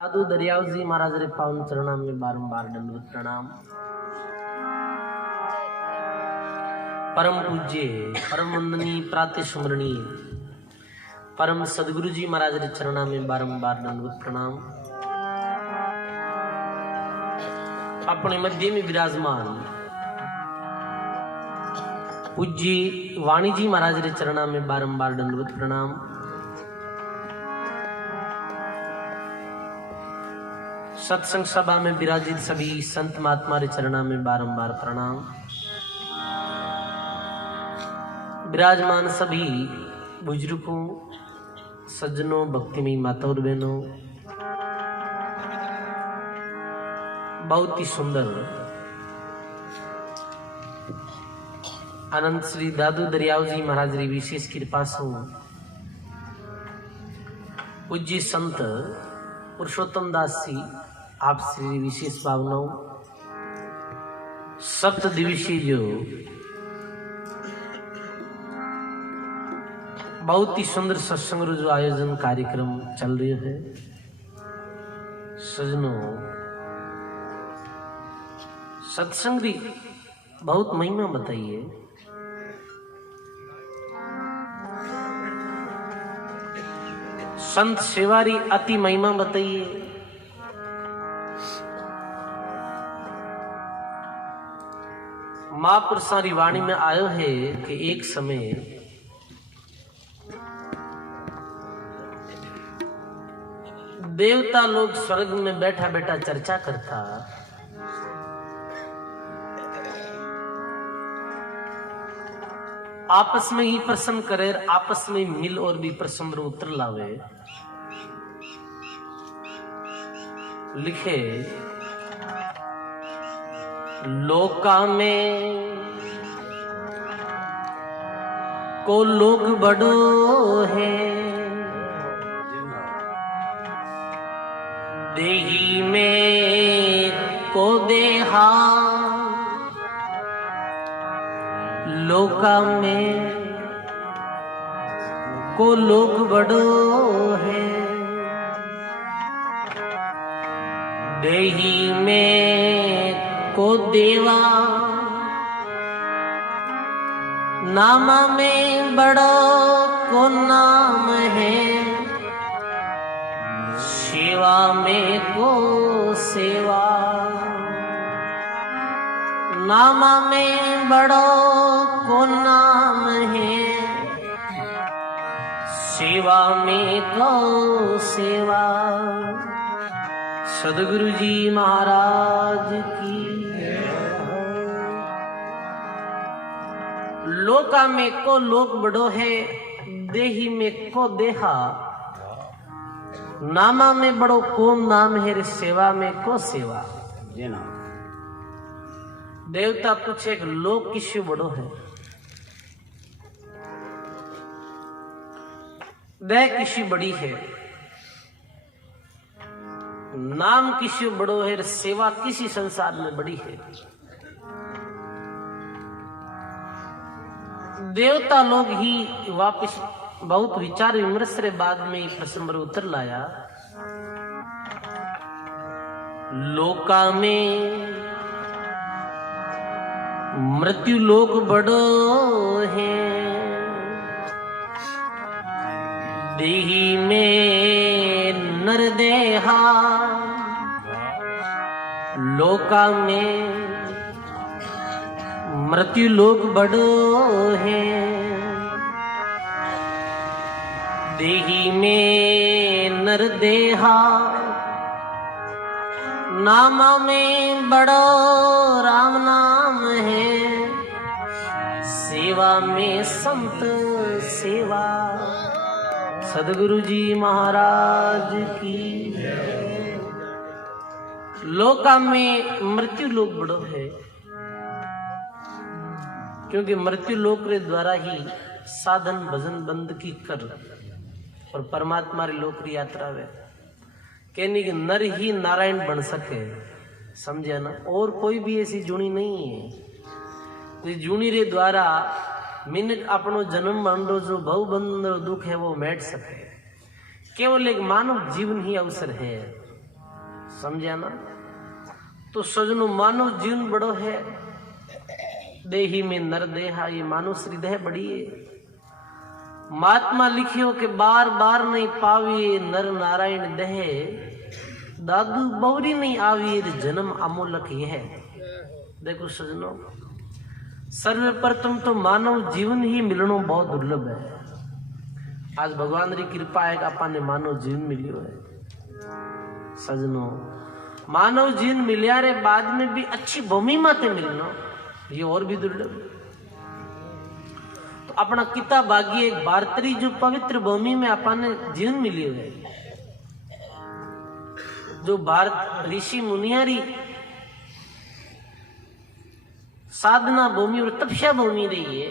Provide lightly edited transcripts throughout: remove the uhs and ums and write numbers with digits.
साधु दरियाव जी महाराज रे पावन चरणों में बारंबार दंडवत प्रणाम। परम पूज्य परम वंदनीय प्रातः स्मरणीय परम सदगुरु जी महाराज रे चरणों में बारंबार दंडवत प्रणाम। अपने मध्य में विराजमान पूज्य वाणी जी महाराज रे चरणों में बारंबार दंडवत प्रणाम। सत्संग सभा में विराजित सभी संत महात्मा रे चरणों में बारंबार प्रणाम। विराजमान सभी बुजुर्गों, सज्जनों, भक्तिमयी माता और बहनों, बहुत ही सुंदर अनंत श्री दादू दरियाव जी महाराज री विशेष कृपा से पूज्य संत पुरुषोत्तम दास जी आप श्री विशेष भावनाओं सप्त दिवसीय जो बहुत ही सुंदर सत्संग रो जो आयोजन कार्यक्रम चल रहे है। सजनों, सत्संग की बहुत महिमा बताइए। संत सेवारी अति महिमा बताइए। महापुरुषों की वाणी में आयो है कि एक समय देवता लोग स्वर्ग में बैठा बैठा चर्चा करता, आपस में ही प्रश्न करे, आपस में मिल और भी प्रश्न उत्तर लावे। लिखे लोका में को लोग बड़ो है, देही में को देहा, लोका में को लोग बड़ो है, देही में को देवा, नामा में बड़ो को नाम है, सेवा में को सेवा, नामा में बड़ो को नाम है, सेवा में को सेवा। सदगुरु जी महाराज की। लोका में को लोक बड़ो है, देही में को देहा, नामा में बड़ो को नाम है, सेवा में को सेवा। देवता पूछे कि लोक किसी बड़ो है, देह किसी बड़ी है, नाम किसी बड़ो है, सेवा किसी संसार में बड़ी है। देवता लोग ही वापस बहुत विचार विमर्श के बाद में प्रश्न पर उत्तर लाया। लोका में मृत्यु लोक बड़ो है, देही में नर देहा, लोका में मृत्यु लोक बड़ो है, देही में नर देहा, नामा में बड़ो राम नाम है, सेवा में संत सेवा। सदगुरु जी महाराज की। लोका में मृत्यु लोक बड़ो है, क्योंकि मृत्यु लोक के द्वारा ही साधन भजन बंद की कर और परमात्मा रे लोक री यात्रा वे कहने कि नर ही नारायण बन सके, समझे ना। और कोई भी ऐसी जुनी नहीं है जिस जुनी रे द्वारा मिनक अपनो जन्म मांडो जो भव बंधन दुख है वो मेट सके। केवल एक मानव जीवन ही अवसर है समझा ना। तो सजनो मानव जीवन बड़ो है, देही में नर देहा, ये मानव श्रीदेह बड़ी है। महात्मा लिखियो के बार बार नहीं पावी नर नारायण देह, दादू बौरी नहीं आवी जन्म अमोलक यह है। देखो सजनो, सर्वप्रथम तो मानव जीवन ही मिलनो बहुत दुर्लभ है। आज भगवान री कृपा है कि अपन ने मानव जीवन मिलियो है। सजनो, मानव जीवन मिलिया रे बाद में भी अच्छी भूमि माते मिलना ये और भी दुर्लभ है। तो अपना किता भाग्य एक भारतरी जो पवित्र भूमि में अपन ने जीवन मिलियो है, जो भारत ऋषि मुनियारी साधना भूमि और तपस्या भूमि रही है।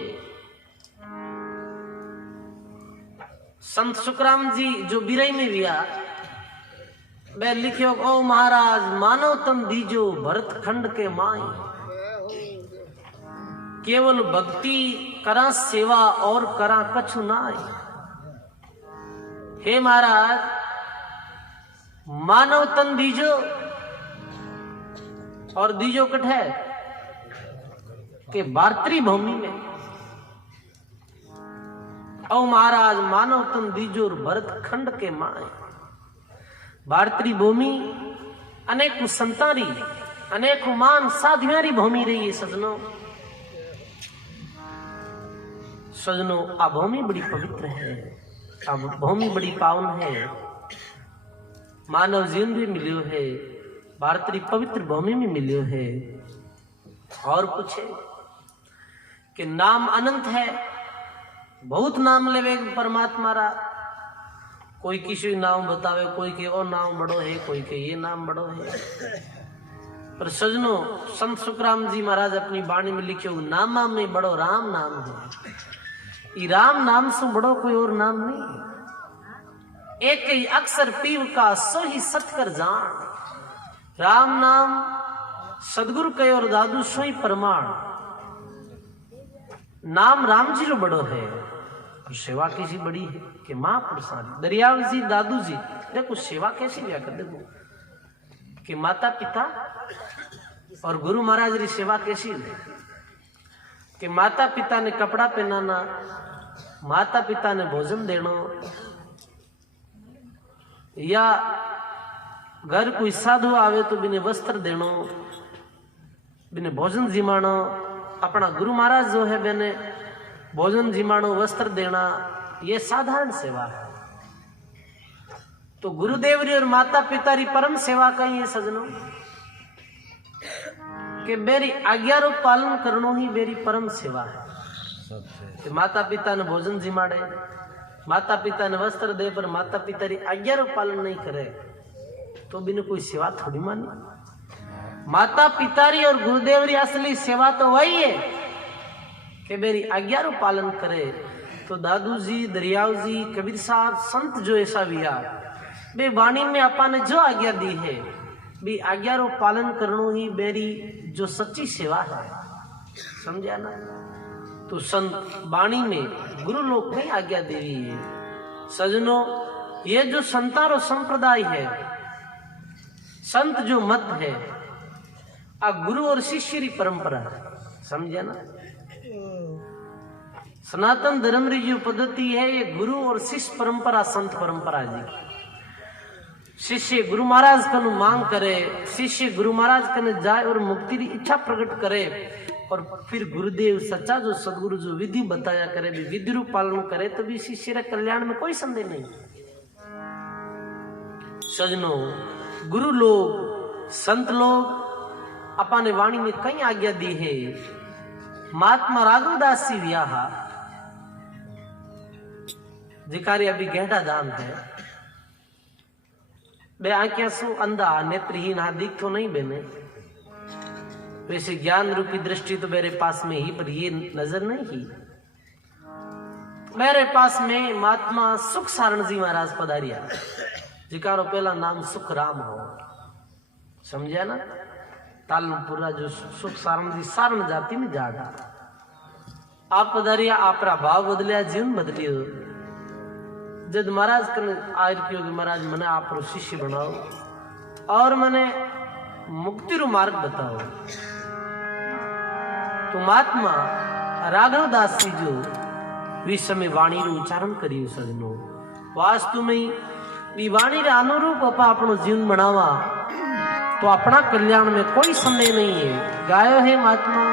संत सुखराम जी जो बिरई में विया वे लिखियो, ओ महाराज मानव तन दीजो भरत खंड के माई, केवल भक्ति करा सेवा और करा कछु नाई। हे महाराज मानव तन दीजो, और दीजो कट है कि भारतरी भूमि में। ओ महाराज मानव तन दीजो भरत खंड के माए। भारतरी भूमि अनेक संतारी अनेक मान साध्यारी भूमि रही है। सजनो सजनो, आ भूमि बड़ी पवित्र है, आ भूमि बड़ी पावन है। मानव जीवन भी मिलियो है, भारतरी पवित्र भूमि में मिलियो है। और पूछे कि नाम अनंत है, बहुत नाम लेवे परमात्मा रा। कोई किसी नाम बतावे, कोई के और नाम बड़ो है, कोई के ये नाम बड़ो है। पर सजनो, संत सुखराम जी महाराज अपनी वाणी में लिखे, नामा में बड़ो राम नाम है। ये राम नाम से बड़ो कोई और नाम नहीं। एक ही अक्षर पीव का सो ही सतकर जान। राम नाम सदगुरु के और दादू सो ही प्रमाण। नाम राम जी रो बड़ो है, और सेवा कैसी बड़ी है कि महापुरुषां दरियाव जी दादू जी देखो सेवा कैसी लिया कर। देखो कि माता पिता और गुरु महाराज री सेवा कैसी है कि माता पिता ने कपड़ा पहनाना, माता पिता ने भोजन देना, या घर कोई साधु आवे तो बिने वस्त्र देना, बिने भोजन जिमाना। अपना गुरु महाराज जो है बिने भोजन जिमानो वस्त्र देना, ये साधारण सेवा है। तो गुरुदेव री और माता पिता री परम सेवा कही है सजनों कि मेरी आज्ञा रो पालन करनो ही मेरी परम सेवा है। कि माता पिता ने भोजन जिमाड़े, माता पिता ने वस्त्र दे, पर माता पिता री आज्ञा रो पालन नहीं करे तो बिना कोई सेवा थोड़ी मानी। माता पिता री और गुरुदेव री असली सेवा तो वही है कि मेरी आज्ञा रो पालन करे। तो दादू जी, दरियाव जी, कबीर साहब, संत जो ऐसा विया बे वाणी में अपा ने जो आज्ञा दी है, बे आज्ञा रो पालन करनो ही मेरी जो सच्ची सेवा है। समझा ना। तो संत वाणी में गुरु लोग की आज्ञा दे रही है। सजनों, ये जो संतारो संप्रदाय है, संत जो मत है, आ गुरु और शिष्य की परंपरा है। समझा ना। सनातन धर्म री जो पद्धति है, ये गुरु और शिष्य परंपरा, संत परंपरा जी। शिष्य गुरु महाराज कनु मांग करे, शिष्य गुरु महाराज कने जाए और मुक्ति की इच्छा प्रकट करे, और फिर गुरुदेव सच्चा जो सदगुरु जो विधि बताया करे, भी विधि रूप पालन करे, तो भी शिष्य रे कल्याण में कोई संदेह नहीं। सजनों, गुरु लोग, संत लोग अपने वाणी में कई आज्ञा दी है। महात्मा राघवदास जी व्याहा जिकारी अभी गहरा दान है, बे आंखें सु अंधा नेत्रहीन हा दिख तो नहीं बेने, वैसे ज्ञान रूपी दृष्टि तो मेरे पास में ही, पर ये नजर नहीं ही। मेरे पास में महात्मा सुख सारण जी महाराज पधारिया, जिकारो पहला नाम सुख राम हो। समझा ना। तालपुरा जो सुख सारण जी सारण जाति में जागा आप पधारिया, आपरा भाव बदलिया, जीवन बदलियो। जब महाराज कने आयर कियो कि महाराज मने आप शिष्य बनाओ, और मने मुक्ति रो मार्ग बताओ। तो महात्मा राघव दास जी जो विश्व में वाणी रो उच्चारण करियो सजनो, वास्तु में ई वाणी रे अनुरूप अपा अपनो जीवन बनावा तो अपना कल्याण में कोई संदेह नहीं है। गायो है महात्मा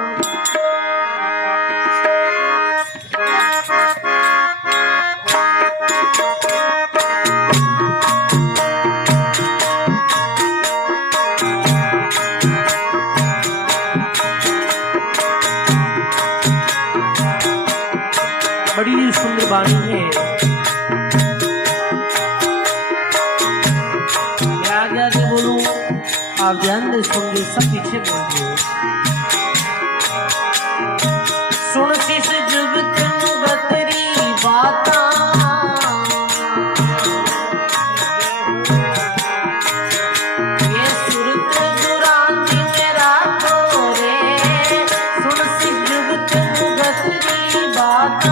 बड़ी सुंदर वाणी है। मैं आगे आगे बोलूं, आप ध्यान दे सुनिए, सब पीछे बोलिए। सुन शीश जुगत मुगतरी बाता, ये सुरत दुरानी मेरा तोरे। सुन शीश जुगत मुगतरी बाता,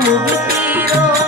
मुक्ति रो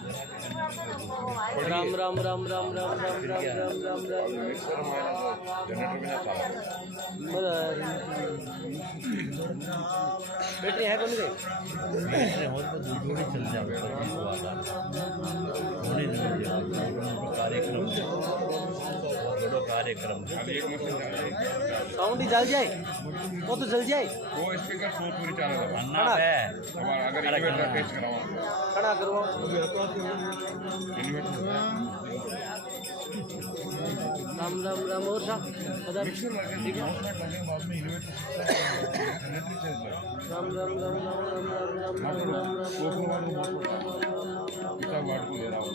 राम राम राम राम राम राम राम राम राम राम बैटरी है कौन चल जाओ कार्यक्रम साउंड ही जल जाए वो तो जल जाए वो स्पीकर शोर पूरी चालू है अगर इन्वर्टर टेस्ट कराओ खड़ा करो राम राम राम और साहब ठीक है राम राम राम राम राम राम राम राम राम वाट को ले रहा हूँ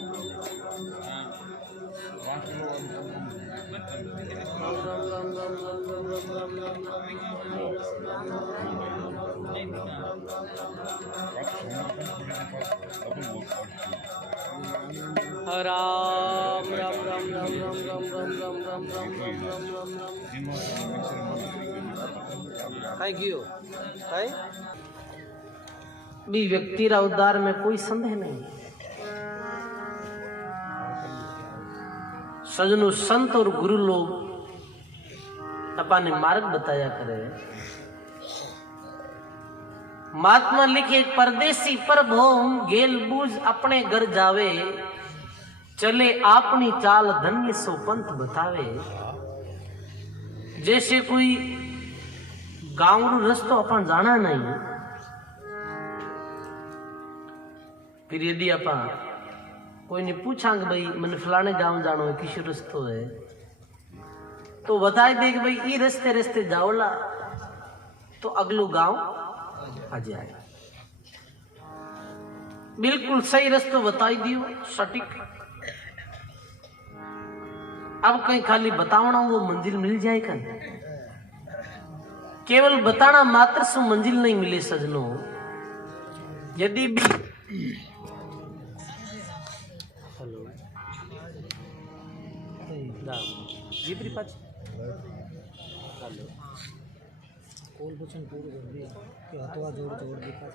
राम राम राम राम राम राम राम राम राम राम थैंक यू भी व्यक्ति रा उद्धार में कोई संदेह नहीं। सजनों संत और गुरु लोग अपने मार्ग बताया करे। महात्मा लिखे परदेसी पर भोम गेल बूझ अपने घर जावे चले अपनी चाल धन्य सो पंथ बतावे। जैसे कोई गांव रू रस्तो अपन जाना नहीं फिर यदि अपन कोई ने पूछा कि भाई मैंने फलाने गांव जानो है किस रस्तो है तो बताए दे कि भाई ये रस्ते रस्ते जाओला तो अगलो गांव आ जाए। बिल्कुल सही रास्ता बताई दियो सटीक। अब कहीं खाली बतावना वो मंजिल मिल जाए क्या? केवल बताना मात्र से मंजिल नहीं मिले सजनों। यदि भी हेलो जीपरी पाच हेलो कोल बचन पूरी कर दिया कि हथवा जोड़ जोड़ दिखा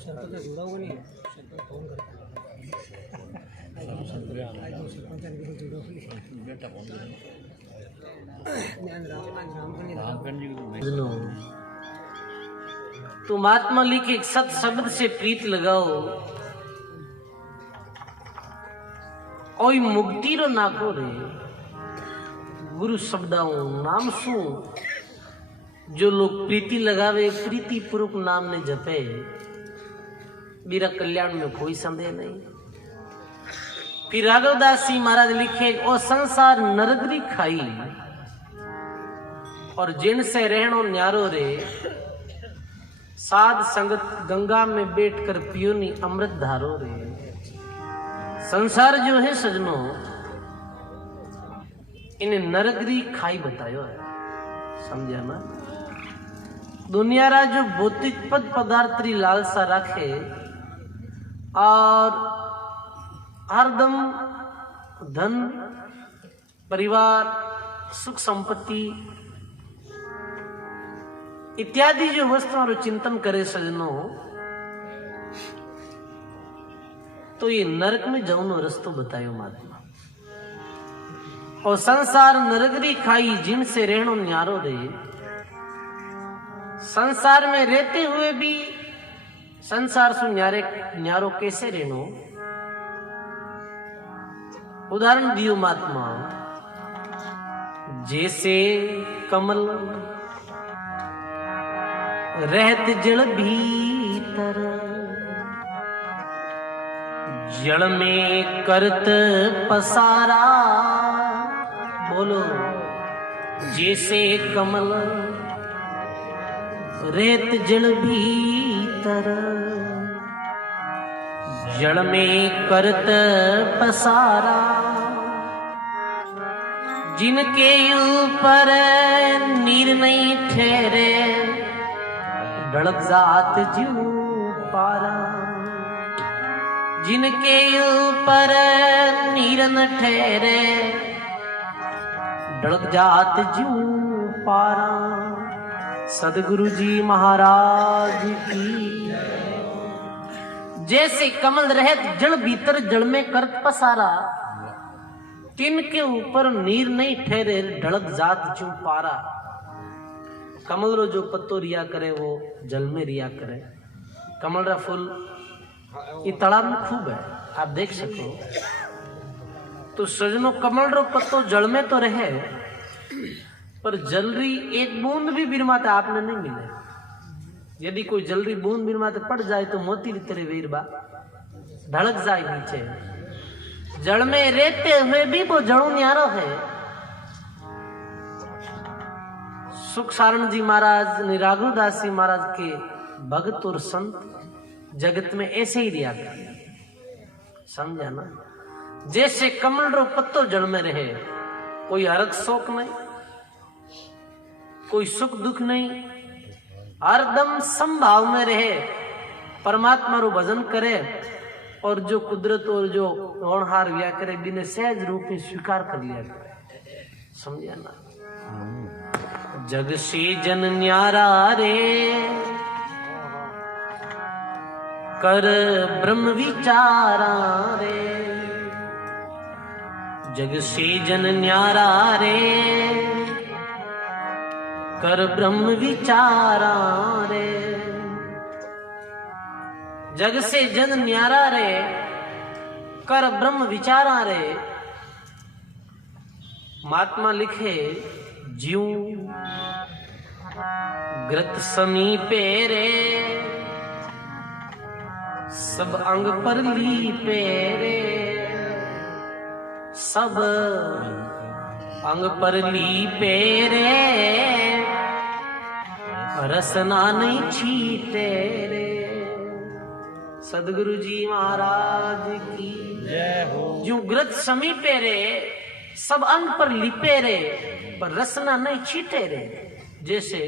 शर्त तो जुड़ा हुआ नहीं है शर्त फोन करता तुम आत्मा लिखे एक सत शब्द से प्रीत लगाओ और मुक्ति रो नाको रे गुरु शब्दाओ नाम सु जो लोग प्रीति लगावे प्रीति पूर्वक नाम ने जपे मेरा कल्याण में कोई संदेह नहीं। फिर राघवदास जी महाराज लिखे ओ संसार नरगरी खाई और जिनसे रहनो न्यारो रे साध संगत गंगा में बैठकर पियोनी अमृत धारो रे। संसार जो है सजनों इन्हें नरगरी खाई बतायो है समझा ना। दुनिया रा जो भौतिक पद पदार्थ री लालसा रखे और हरदम धन परिवार सुख संपत्ति इत्यादि जो वस्तुओं रो चिंतन करे सजनों तो ये नरक में जाऊनो रस्तो बतायो महात्मा। और संसार नरगरी खाई जिनसे रहनो न्यारो रे। संसार में रहते हुए भी संसार सु न्यारो कैसे रहनो। उदाहरण दियो महात्मा जैसे कमल रहत जल भीतर जल में करत पसारा। बोलो जैसे कमल रेत जल भीतर जल में करत पसारा। जिनके ऊपर नीर नहीं ठहरे ढड़क जात जीव पारा। जिनके ऊपर नीर न ठहरे ढड़क जात जीव पारा। सदगुरु जी महाराज की। जैसे कमल रहत जल भीतर जल में करत पसारा, तिनके ऊपर नीर नहीं ठहरे ढड़क जात जीव पारा। कमल रो जो पत्तो रिया करे वो जल में रिया करे। कमल रा फूल ये तालाब में खूब है, आप देख सको। तो सजनो कमल रो पत्तो जल में तो रहे पर जलरी एक बूंद भी बिरमाते आपने नहीं मिले। यदि कोई जलरी बूंद बिरमाते पड़ जाए तो मोती तेरे वीरबा ढड़क जाए नीचे। जल में रहते हुए भी वो जड़ू न्यारो है। सुख सारण जी महाराज ने राघुदास जी महाराज के भक्त और संत जगत में ऐसे ही रिया कर, समझा ना। जैसे कमल रो पत्तो जल में रहे, कोई हरक शोक नहीं, कोई सुख दुख नहीं, हरदम संभाव में रहे, परमात्मा रो भजन करे और जो कुदरत और जो होनहार व्या करे बिने सहज रूप में स्वीकार कर लिया करे, समझा ना। जग से जन न्यारा रे कर ब्रह्म विचारा रे। जग से जन न्यारा रे कर ब्रह्म विचारा रे। जग से जन न्यारा रे कर ब्रह्म विचारा रे। महात्मा लिखे जीव ग्रत समीपे रे सब अंग पर लीपे रे। सब अंग पर लीपे रे रसना नहीं छीटे रे। सदगुरु जी महाराज की जय हो। जो ग्रत समीपे रे सब अंग पर लिपे रे पर रसना नहीं छीटे रे। जैसे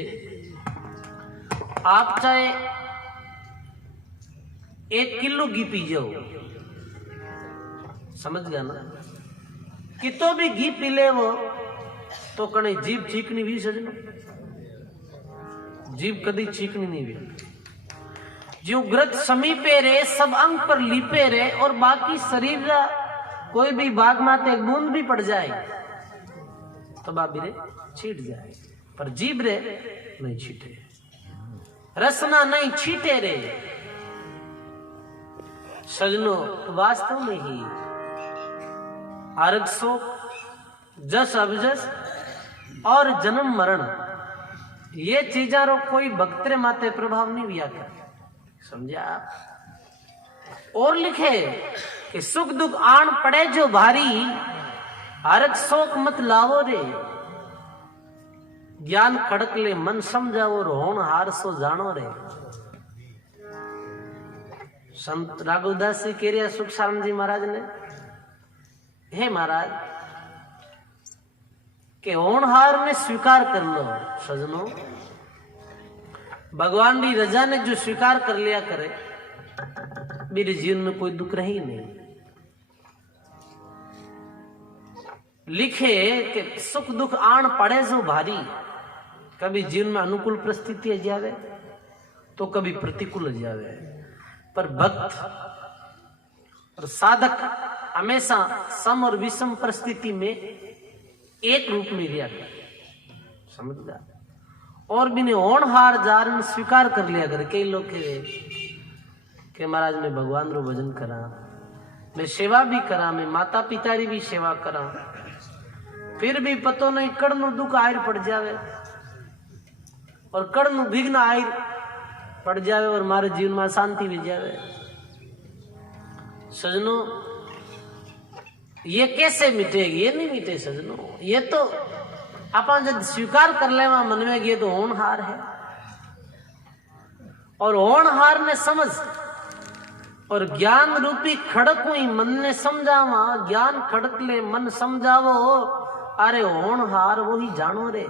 आप चाहे 1 किलो घी पी जाओ, समझ गया ना। कितो भी घी पी ले वो तो कने जीभ चीकनी भी सजनो, जीभ कदी चीकनी नहीं भी। जो ग्रत समीपे रे सब अंग पर लीपे रे और बाकी शरीर रा कोई भी भाग माते एक बूंद भी पड़ जाए तो बाबी रे छीट जाए, पर जीभ रे नहीं छीटे, रसना नहीं छीटे रे। सजनो वास्तव में ही आरग शोक जस अबजस और जन्म मरण ये चीजा रो कोई भक्तरे माते प्रभाव नहीं हुआ कर, समझा। और लिखे कि सुख दुख आन पड़े जो भारी आरग शोक मत लावो रे। ज्ञान खड़क ले मन समझाओ रोहन हार सो जानो रे। संत राघुदास जी कह रहे सुख सारण जी महाराज ने, हे महाराज के होनहार में स्वीकार कर लो। सजनो भगवान की रजा ने जो स्वीकार कर लिया करे मेरे जीवन में कोई दुख रही नहीं। लिखे कि सुख दुख आन पड़े जो भारी, कभी जीवन में अनुकूल परिस्थिति जावे तो कभी प्रतिकूल जावे, पर भक्त और साधक हमेशा सम और विषम परिस्थिति में एक रूप में लिया कर, समझ गया। और भी ने होनहार जार स्वीकार कर लिया करे। कई लोग के महाराज मैं भगवान रो भजन करा, मैं सेवा भी करा, मैं माता पिता री भी सेवा करा, फिर भी पतो नहीं कड़ नु दुख आयर पड़ जावे और कड़ नु विघ्न आयर पड़ जावे और मारे जीवन में शांति भी जावे। सजनो ये कैसे मिटेगी? ये नहीं मिटे सजनो। ये तो अपन जब स्वीकार कर ले मन में ये तो होनहार है, और होनहार ने समझ और ज्ञान रूपी खड़क हुई मन ने समझावा। ज्ञान खड़क ले मन समझावो अरे होनहार वही जानो रे।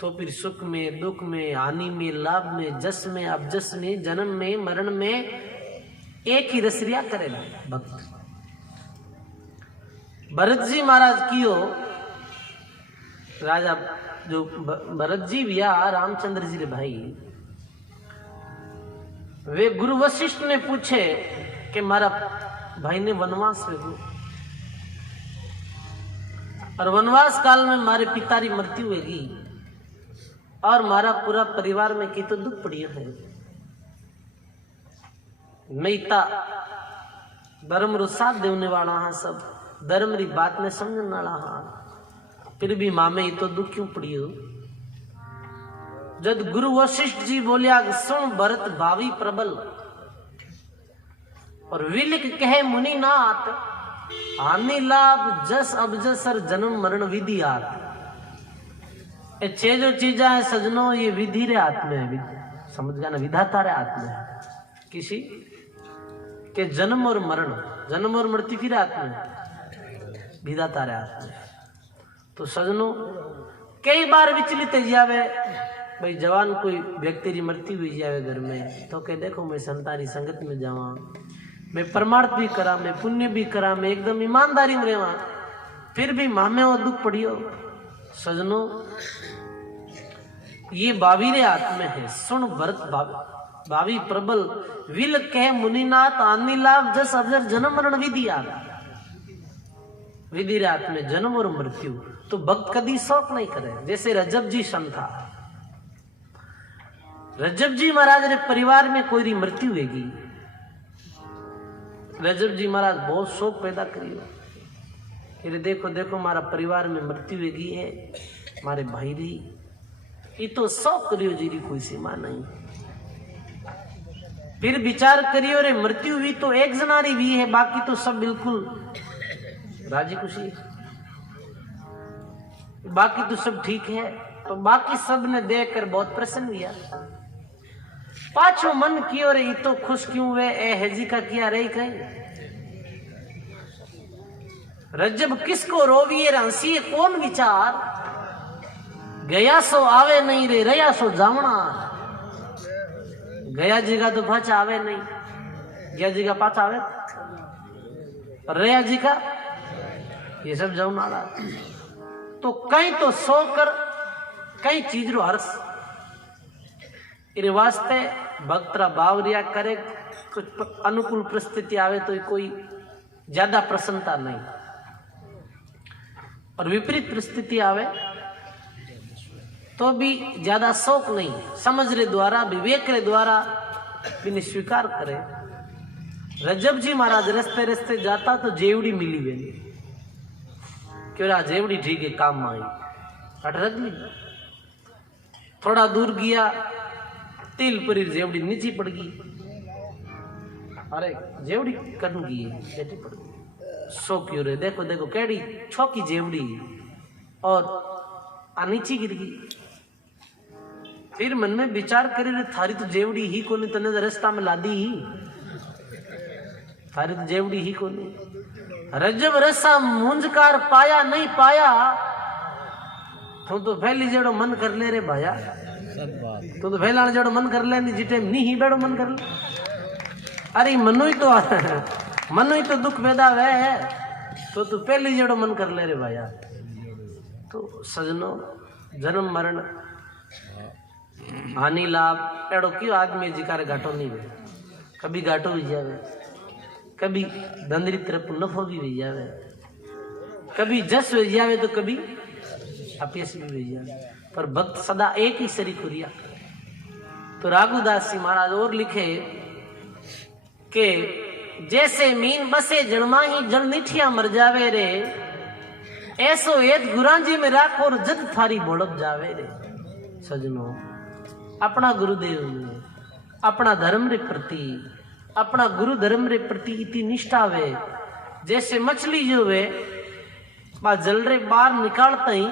तो फिर सुख में, दुख में, हानि में, लाभ में, जस में, अबजस में, जन्म में, मरण में एक ही रसरिया करेगा भक्त। भरत जी महाराज कियो राजा जो भरत जी भैया रामचंद्र जी रे भाई, वे गुरु वशिष्ठ ने पूछे कि मारा भाई ने वनवास में गो और वनवास काल में मारे पिता की मृत्यु होगी और मारा पूरा परिवार में की तो दुख पड़ियो है। मैता धर्म रो साथ देने वाला हाँ, सब धर्म री बात ने समझने वाला हाँ, फिर भी मामे ही तो दुख क्यों पड़ियो। जब गुरु वशिष्ठ जी बोलिया सुन भरत भावी प्रबल और विलिक कहे मुनि नाथ, हानि लाभ जस अबजस और जन्म मरण विधि आत। ये छह जो चीजा है सजनों, ये विधि रे हाथ में है। समझ गया ना, विधाता रे हाथ में है। किसी के जन्म और मरण, जन्म और मृत्यु की हाथ में, विधाता रे हाथ में। तो सजनों कई बार विचलित जावे भाई, जवान कोई व्यक्ति की मृत्यु हुई जावे घर में तो कह देखो मैं संतानी संगत में जावा, मैं परमार्थ भी करा, मैं पुण्य भी करा, मैं एकदम ईमानदारी में रहवा, फिर भी मामे वो दुख पड़ियो। सजनों ये बावीरे हाथ में है। सुन भरत भावी प्रबल विल कह मुनिनाथ, आनी लाभ जस अवसर जन्म मरण विधि आत। विधि हाथ में जन्म और मृत्यु। तो भक्त कभी शौक नहीं करे। जैसे रजब जी सन था, रजब जी महाराज रे परिवार में कोई मृत्यु होगी, रजब जी महाराज बहुत शोक पैदा करियो। फिर देखो देखो मारा परिवार में मृत्यु होगी है, मारे भाई री ये तो शौक करियो जी री कोई सीमा नहीं। फिर विचार करियो रे मृत्यु हुई तो एक जनारी भी है, बाकी तो सब बिल्कुल राजी खुशी, बाकी तो सब ठीक है। तो बाकी सब ने देखकर बहुत प्रसन्न हुआ। पाछो मन कियो रे तो खुश क्यों वे ए हेजी का किया रही कहीं। रजब किसको रोविए हंसी कौन विचार, गया सो आवे नहीं रे रया सो जावना। गया जी का तो पाछ आवे नहीं, गया जी का पाछ आवे, रया जी का ये सब जावना। तो कहीं तो सो कर कई चीज रो हर्ष इरे वास्ते भक्तरा बावरिया करे। कुछ अनुकूल परिस्थिति आवे तो कोई ज्यादा प्रसन्नता नहीं, और विपरीत परिस्थिति आवे तो भी ज्यादा शौक नहीं। समझ रे द्वारा, विवेक रे द्वारा बिन स्वीकार करे। रजब जी महाराज रस्ते रस्ते जाता तो जेवड़ी मिली वे, क्यों जेवड़ी ठीक है काम में आई, हट रख ली। थोड़ा दूर गया तिल परी जेवड़ी नीचे पड़ गई, अरे जेवड़ी कटन गई बेटी पड़ गई। सो क्यों रे देखो देखो कैडी छोकी जेवड़ी और नीचे गिर गई। फिर मन में विचार करे रे थारी तो जेवड़ी ही कोनी, तने रास्ता में लादी ही, थारी तो जेवड़ी ही कोनी। रजब रसा मुंजकार पाया नहीं पाया, तो पहली जेड़ो मन कर ले रे भाया, तो पहला जेड़ो मन कर ले जिटे नी ही बेड़ो मन कर ले। अरे मनु ही तो दुख पैदा है, तो तू पहली जेड़ो मन कर ले रे भाया। तो सजनो जन्म मरण हानि लाभ एड़ो क्यों आदमी जिकार घाटो नहीं हुए, कभी घाटो भी जावे, कभी धंधरी तरफ नफो भी हो जावे, कभी जस हो जावे तो कभी अपयश भी हो जावे, पर भक्त सदा एक ही शरीक रिया। तो राघुदास जी महाराज और लिखे कि जैसे मीन बसे जन्मा ही जल निठिया मर जावे रे, ऐसो एक गुरांजी में राखो और जद थारी भोड़प जावे रे। सजनो अपना गुरुदेव में, अपना धर्म रे प्रति, अपना गुरु धर्म रे प्रति इतनी निष्ठा वे, जैसे मछली जो वे जल रे बाहर निकालते ही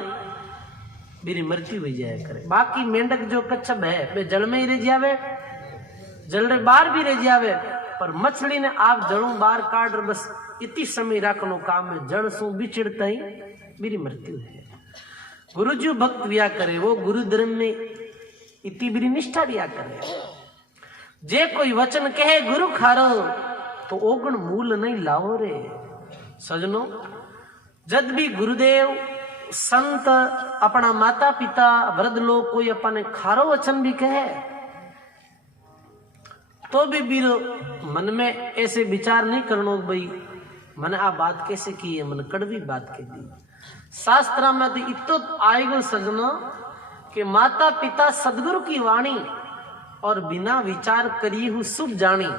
मेरी मृत्यु हो जाए करे। बाकी मेंढक जो कच्छप है वे जल में ही रह जावे, जल रे बाहर भी रह जावे, पर मछली ने आप जड़ों बाहर काट बस इति समय राखनो काम में जड़ सु बिछड़ता ही मेरी मृत्यु है। गुरु जो भक्त रिया करे वो गुरु धर्म में इति बिरी निष्ठा रिया करे। जे कोई वचन कहे गुरु खारो तो ओगण मूल नहीं लाओ रे। सजनो जद भी गुरुदेव संत अपना माता पिता वृद्ध लोग कोई अपने खारो वचन भी कहे तो भी बीरो मन में ऐसे विचार नहीं करनो भाई मैंने आ बात कैसे की है, मन कड़वी बात कह दी। शास्त्र में तो इतो आएगो सजनो कि माता पिता सदगुरु की वाणी और बिना विचार करी हूं शुभ जानी।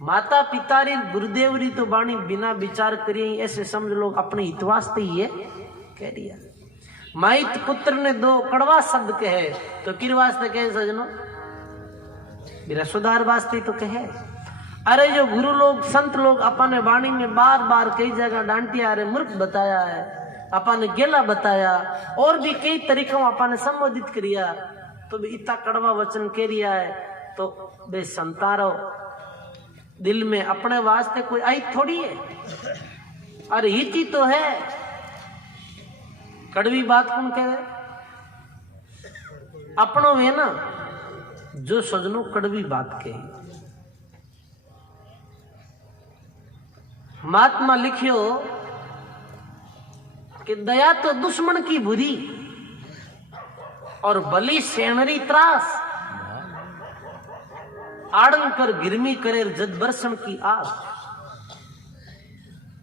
माता पिता री गुरुदेव री तो वाणी बिना विचार करी ऐसे समझ लो अपने हित वास्ते ही है कह दिया। माइत पुत्र ने दो कड़वा शब्द कहे तो किर वास्ते कहे सजनो, मेरा सुधार वास्ते तो कहे। अरे जो गुरु लोग संत लोग अपने वाणी में बार बार कई जगह डांटिया रे मूर्ख बताया है, अपने गेला बताया और भी कई तरीकों अपने संबोधित करिया तो भी इतना कड़वा वचन कह रिया है तो बे संतारो दिल में अपने वास्ते कोई आई थोड़ी है। अरे हिती तो है, कड़वी बात कौन कहे अपनों में ना जो सजनो कड़वी बात कही। महात्मा लिखियो कि दया तो दुश्मन की बुरी और बली सेनरी त्रास, आड़न कर गिरमी करे जद बरसन की आस।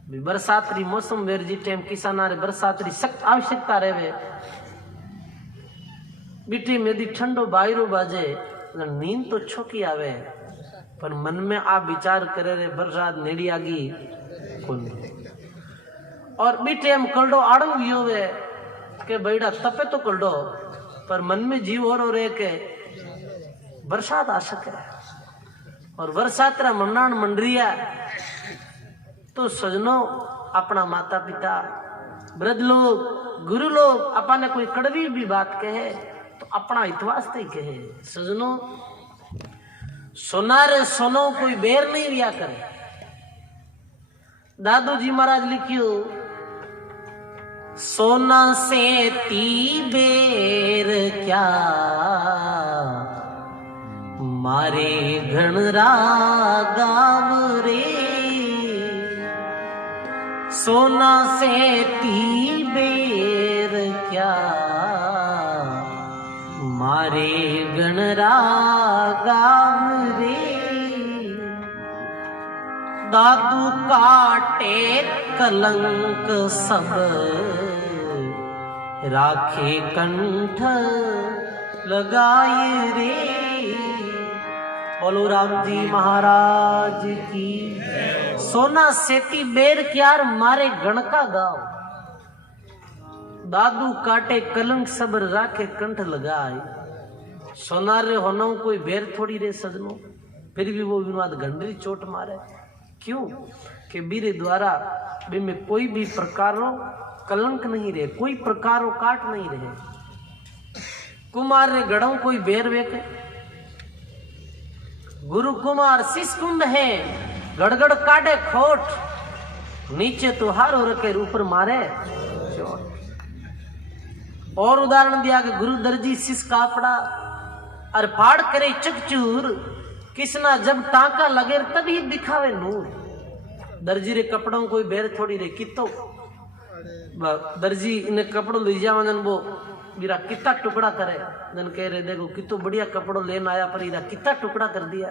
बरसात री मौसम वेर जी टाइम किसाना रे बरसात री सख्त आवश्यकता रहे बीटी मेदी ठंडो बायरो बाजे नींद तो छोकी आवे पर मन में आ विचार करे रे बरसात नेड़ी आगी कौन और बीटे हम कलडो आड़ंग भी होवे के बैड़ा तपे तो कलडो पर मन में जीव हो रे के बरसात आ सके और बरसात रा मन्नान मंडरिया तो सजनो अपना माता पिता वृद्ध लोग गुरु लोग अपने कोई कड़वी भी बात कहे तो अपना हित वास्ते ही कहे। सजनो सोना रे सोनो कोई बेर नहीं रिया करे। दादू जी महाराज लिखियो सोना से ती बेर क्या मारे घणरा गाव रे। सोना से ती बेर क्या मारे गणरा गाव रे। दादू काटे कलंक सब राखे कंठ लगाए रे। बोलो राम जी महाराज की। सोना सेती बेर क्यार मारे गण का गाँव, दादू काटे कलंक सब राखे कंठ लगाए। सोना रे होना कोई बेर थोड़ी रे सजनो, फिर भी वो विवाद गंडरी चोट मारे। क्यों कि बीरे द्वारा बे में कोई भी प्रकारों कलंक नहीं रहे, कोई प्रकारों काट नहीं रहे। कुमार रे गढ़ों कोई बेर वेके गुरु कुमार शिष कुंभ है गड़गड़ काटे खोट नीचे तुहार हो रखे ऊपर मारे चोट। और उदाहरण दिया कि गुरु दर्जी शिष कापड़ा और फाड़ करे चकचूर किसना जब टांका लगे तभी दिखावे नूर। दर्जी रे कपड़ों कोई बेर थोड़ी रे कितो दर्जी इन्हें कपड़ों ले जावन वो मेरा कितना टुकड़ा करे जन कह रहे देखो कितो बढ़िया कपड़ों लेना आया पर इधर कितना टुकड़ा कर दिया।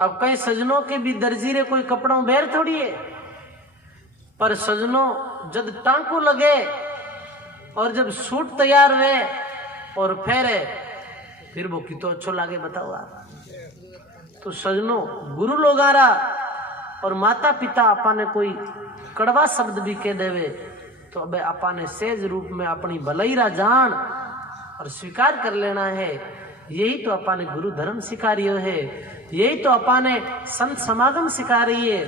अब कई सजनों के भी दर्जी रे कोई कपड़ों बेर थोड़ी है पर सजनों जब टांको लगे और जब सूट तैयार हुए और फेरे फिर वो कितो अच्छो लागे बताओ आप। तो सजनों गुरु लोगारा और माता पिता अपने कोई कड़वा शब्द भी कह देवे तो अब अपने सहज रूप में अपनी भलईरा जान और स्वीकार कर लेना है। यही तो अपने गुरु धर्म सिखा रही है, यही तो अपने संत समागम सिखा रही है।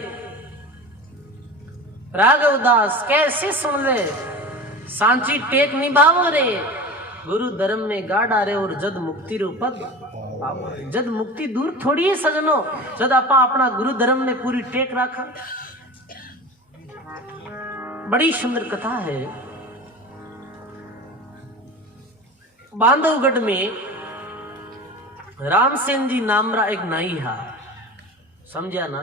राघव दास कैसे सुन ले सांची टेक निभावो रे गुरु धर्म में गाड़ा रे और जद मुक्ति रो पद जद मुक्ति दूर थोड़ी है सजनो, जद आपा अपना गुरु धर्म ने पूरी टेक रखा। बड़ी सुंदर कथा है। बांधवगढ़ में रामसेन जी नामरा एक नाई हा, समझा ना।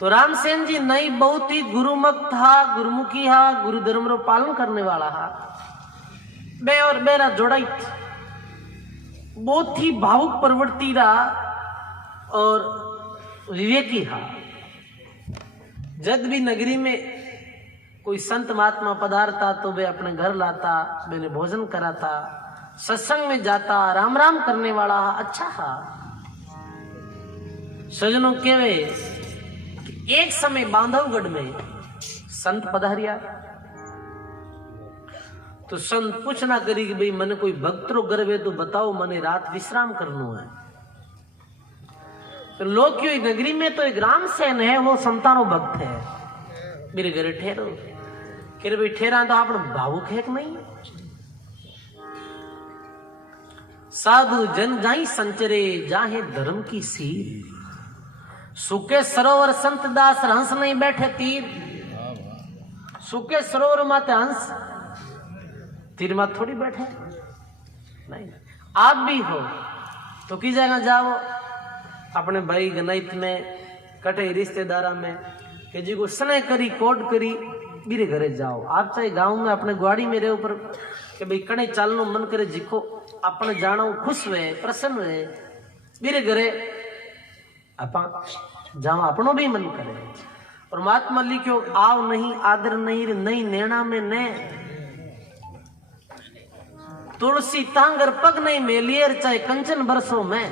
तो रामसेन जी नाई बहुत ही गुरुमुख था, गुरुमुखी हा, गुरु धर्म रो पालन करने वाला हा। बे और बेरा जोड़ाई बहुत ही भावुक प्रवृत्ति रहा और विवेकी हा। जब भी नगरी में कोई संत महात्मा पधारता तो वे अपने घर लाता, मैंने भोजन कराता, सत्संग में जाता, राम राम करने वाला अच्छा हा। सजनों केवे कि एक समय बांधवगढ़ में संत पधारिया तो संत पूछना करी कि भाई मने कोई भक्तरो गर्व है तो बताओ, मने रात विश्राम करनो है। तो लोग क्यों नगरी में तो एक रामसेन है, वो संतानो भक्त है, मेरे घर ठहरो। कि भाई ठहरा तो आप भावुक है कि नहीं। साधु जन जाई संचरे जाहे धर्म की सीर, सुके सरोवर संत दास हंस नहीं बैठे तीर। सुके सरोवर माते हंस तीर मात थोड़ी बैठे नहीं। आप भी हो तो की जगह जाओ अपने भाई गनाइत में कटे रिश्तेदारा में कि जी को स्नेह करी कोड करी बीरे घरे जाओ। आप चाहे गांव में अपने ग्वाड़ी में रहे ऊपर कि भाई कणे चालनो मन करे जिको अपने जानो खुश हुए प्रसन्न हुए बीरे घरे अपा जाओ अपनो भी मन करे। और महात्मा लिखो आव नहीं आदर नहीं नहीं नैना में ने तुलसी तांगर पग नहीं मेलियर चाहे कंचन बरसों में।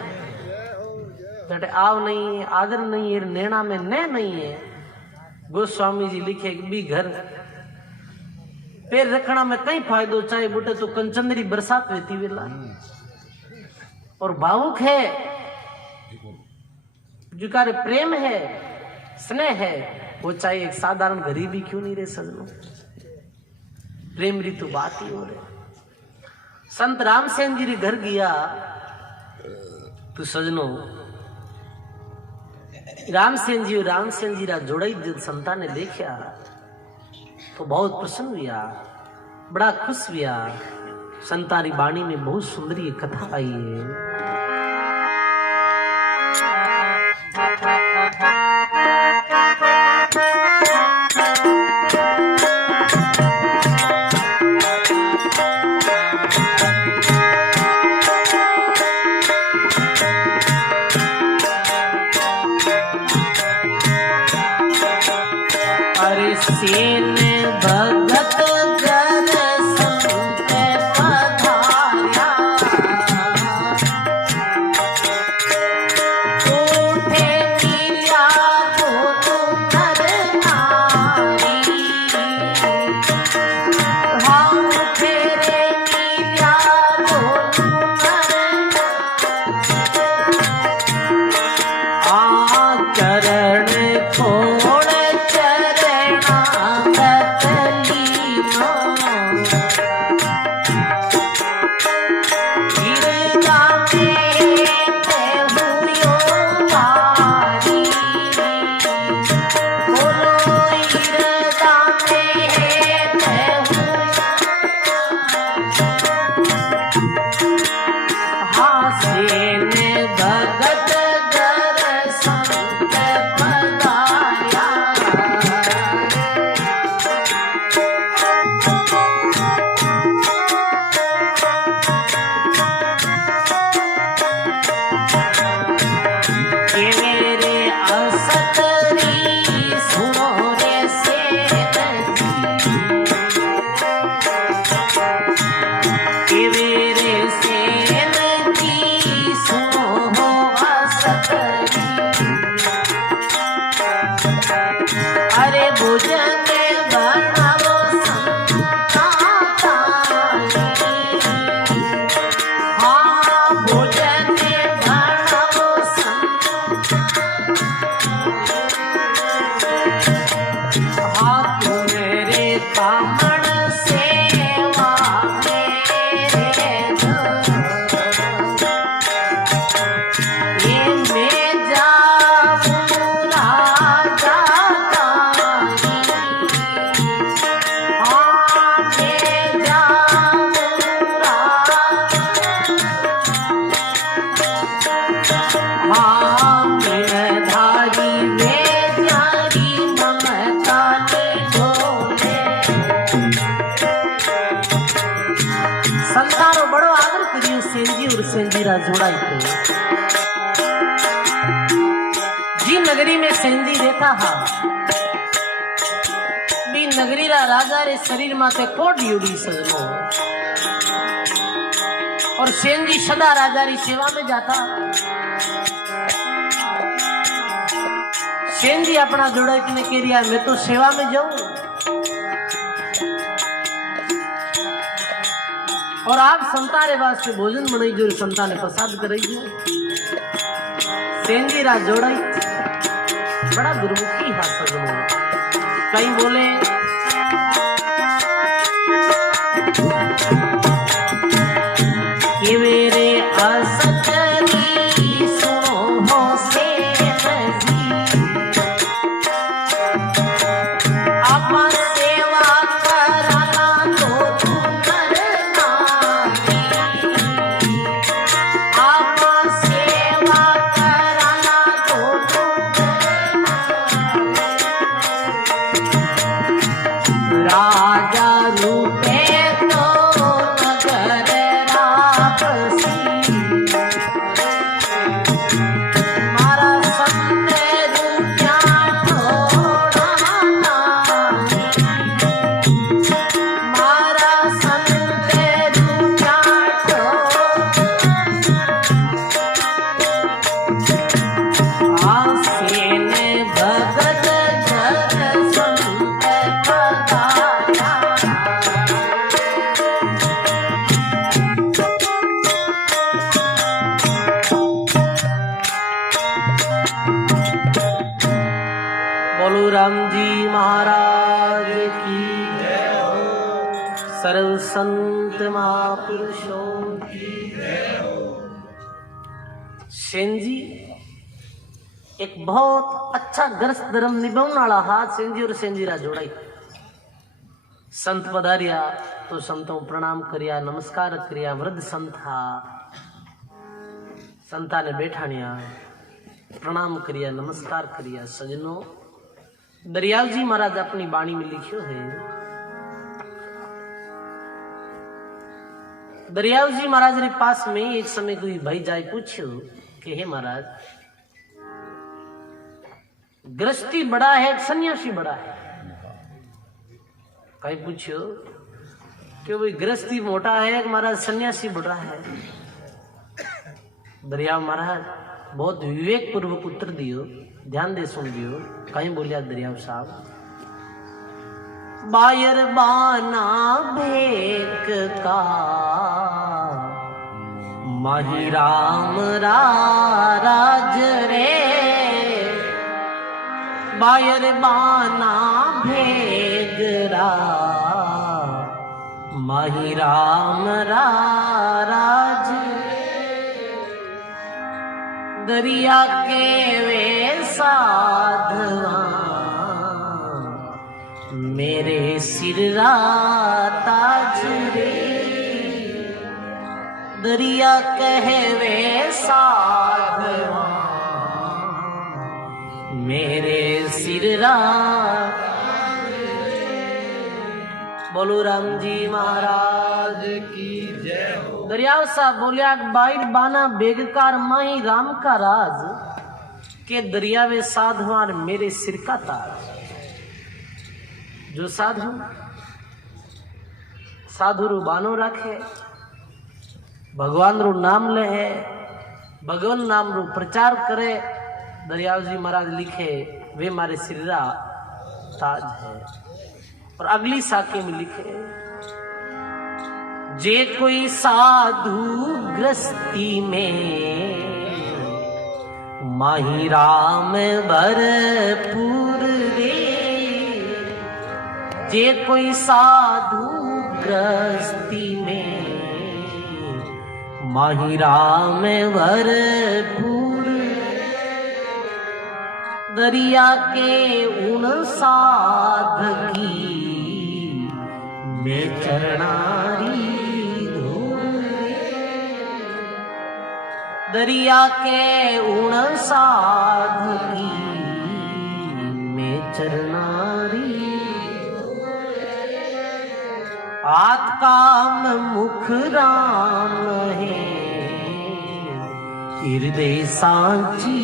जटे आव नहीं आदर नहीं है नैना में ने नहीं है। गोस्वामी जी लिखे भी घर पैर रखना में कई फायदो चाहे बुटे तो कंचनरी बरसात रहती वेला। और भावुक है जुकार प्रेम है स्नेह है, वो चाहे एक साधारण गरीबी क्यों नहीं रहे सजनों। प्रेम री तो बात ही हो रही। संत रामसेन जी रे घर गया तो सजनों रामसेन जी रा जोड़ाई जब संता ने देखा तो बहुत प्रसन्न हुआ, बड़ा खुश हुआ। संतारी बाणी में बहुत सुंदरी कथा आई है। सेन भगत जन संत पधारा, उठे मिल्या तो नर नारी। हाँ उठे रे मिल्या तो नर चरण छोड़ रा जोड़ाई थे जी नगरी में सेंधी रहता हा बी नगरी रा राजा रे शरीर माथे कोट युड़ी सजनो और सेंधी सदा राजा री सेवा में जाता। सेंधी अपना जोड़ाई ने कह रिया मैं तो सेवा में जाऊं और आप संता रे वास्ते भोजन बनाई जो संता ने प्रसाद कराई जो सेंधी रा जोड़ाई बड़ा गुरुमुखी है सजनो। कई बोले कि मेरे असकरी सुनो हो से राम जी महाराज की जय हो। सर्व संत महापुरुषों की जय हो। सेन जी एक बहुत अच्छा ग्रस्त धर्म निभाने वाला हाथ सेन जी और सेन जी रा जोड़ाई। संत पधारिया तो संतों प्रणाम करिया नमस्कार करिया। वृद्ध संत हा संता ने बैठानिया प्रणाम करिया नमस्कार करिया। सजनों दरियाव जी महाराज अपनी बाणी में लिखियो है। दरियाव जी महाराज रे पास में एक समय कोई भाई जाए पूछ्यो कि हे महाराज गृहस्थी बड़ा है सन्यासी बड़ा है। कहीं पूछ्यो कि भाई गृहस्थी मोटा है महाराज सन्यासी बड़ा है। दरियाव महाराज बहुत विवेक पूर्वक उत्तर दियो ध्यान दे सुन दियो। कहीं बोलिया दरियाव साहब बायर बाना भेक का माही राम राज रे बायर बाना भेगरा माही राम राज दरिया के वे साधवा मेरे सिर ताज रे दरिया कहवे साधवा मेरे सिर बोलो राम जी महाराज की जय हो। दरियाव साहब बोलिया बाइट बाना बेगकार माही राम का राज के दरियावे साधवार मेरे सिर का ताज। जो साधु साधु रू बानो रखे भगवान रू नाम ले है भगवान नाम रू प्रचार करे दरियाव जी महाराज लिखे वे मारे सिरा ताज है। और अगली साके में लिखे जे कोई साधु ग्रस्ती में माही राम भरपूर रे जे कोई साधु ग्रस्ती में माही राम भरपूर दरिया के उन साध की में चरणारी दरिया के उन साध की में चरणारी आत काम मुख राम है हृदय सांची